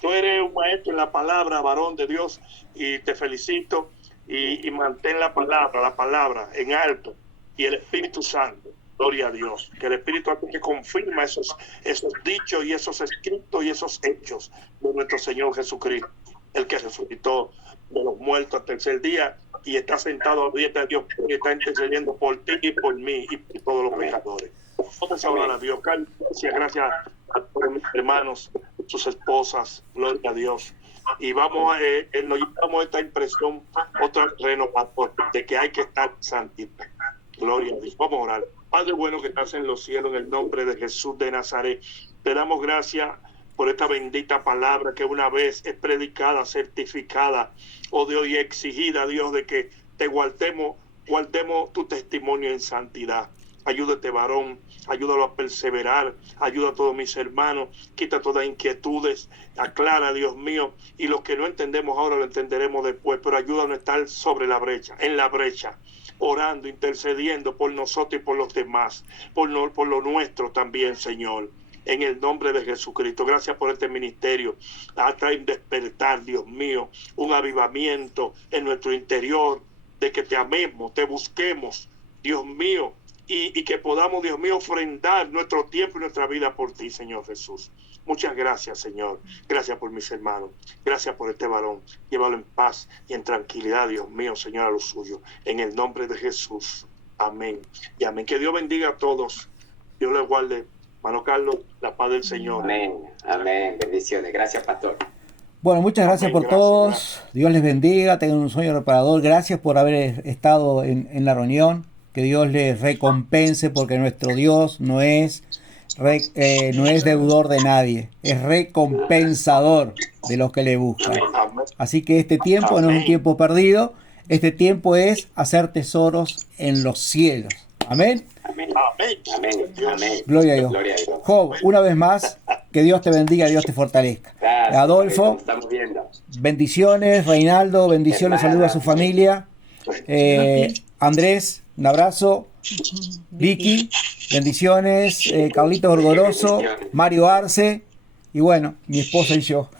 Tú eres un maestro en la palabra, varón de Dios, y te felicito. Y mantén la palabra en alto, y el Espíritu Santo, gloria a Dios, que el Espíritu Santo que confirma esos dichos y esos escritos y esos hechos de nuestro Señor Jesucristo, el que resucitó de los muertos al tercer día y está sentado a la diestra de Dios y está intercediendo por ti y por mí y por todos los pecadores. Vamos a orar a Dios. Gracias a todos mis hermanos, sus esposas, gloria a Dios. Y vamos nos llevamos esta impresión, otra renovadora, de que hay que estar santita. Gloria a Dios. Vamos a orar. Padre bueno que estás en los cielos, en el nombre de Jesús de Nazaret, te damos gracias por esta bendita palabra que una vez es predicada, certificada, oh Dios, y exigida, Dios, de que te guardemos tu testimonio en santidad. ayuda a este varón, ayúdalo a perseverar, ayuda a todos mis hermanos, quita todas inquietudes, aclara, Dios mío, y los que no entendemos ahora lo entenderemos después, pero ayúdanos a estar sobre la brecha, en la brecha, orando, intercediendo por nosotros y por los demás, por lo nuestro también, Señor. En el nombre de Jesucristo, gracias por este ministerio. Trae un despertar, Dios mío, un avivamiento en nuestro interior, de que te amemos, te busquemos, Dios mío, y que podamos, Dios mío, ofrendar nuestro tiempo y nuestra vida por ti, Señor Jesús. Muchas gracias, Señor. Gracias por mis hermanos. Gracias por este varón. Llévalo en paz y en tranquilidad, Dios mío, Señor, a lo suyo. En el nombre de Jesús. Amén. Y amén. Que Dios bendiga a todos. Dios les guarde. Hermano Carlos, la paz del Señor. Amén, amén, bendiciones. Gracias, pastor. Bueno, muchas gracias por todos. Dios les bendiga, tengan un sueño reparador. Gracias por haber estado en la reunión. Que Dios les recompense, porque nuestro Dios no es deudor de nadie, es recompensador de los que le buscan. Así que este tiempo no es un tiempo perdido, este tiempo es hacer tesoros en los cielos. Amén. Amén. Amén. Amén. Gloria a Dios. Job, una vez más, que Dios te bendiga, Dios te fortalezca. Gracias, Adolfo, estamos viendo. Bendiciones. Reinaldo, bendiciones, saludos a su familia. Andrés, un abrazo. Vicky, bendiciones. Carlitos Orgoroso, Mario Arce, y bueno, mi esposa y yo.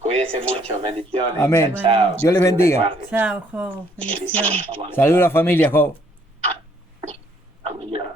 Cuídense mucho, bendiciones. Amén. Chao. Dios les bendiga. Chao, Job. Bendiciones. Saludos a la familia, Job. Familia.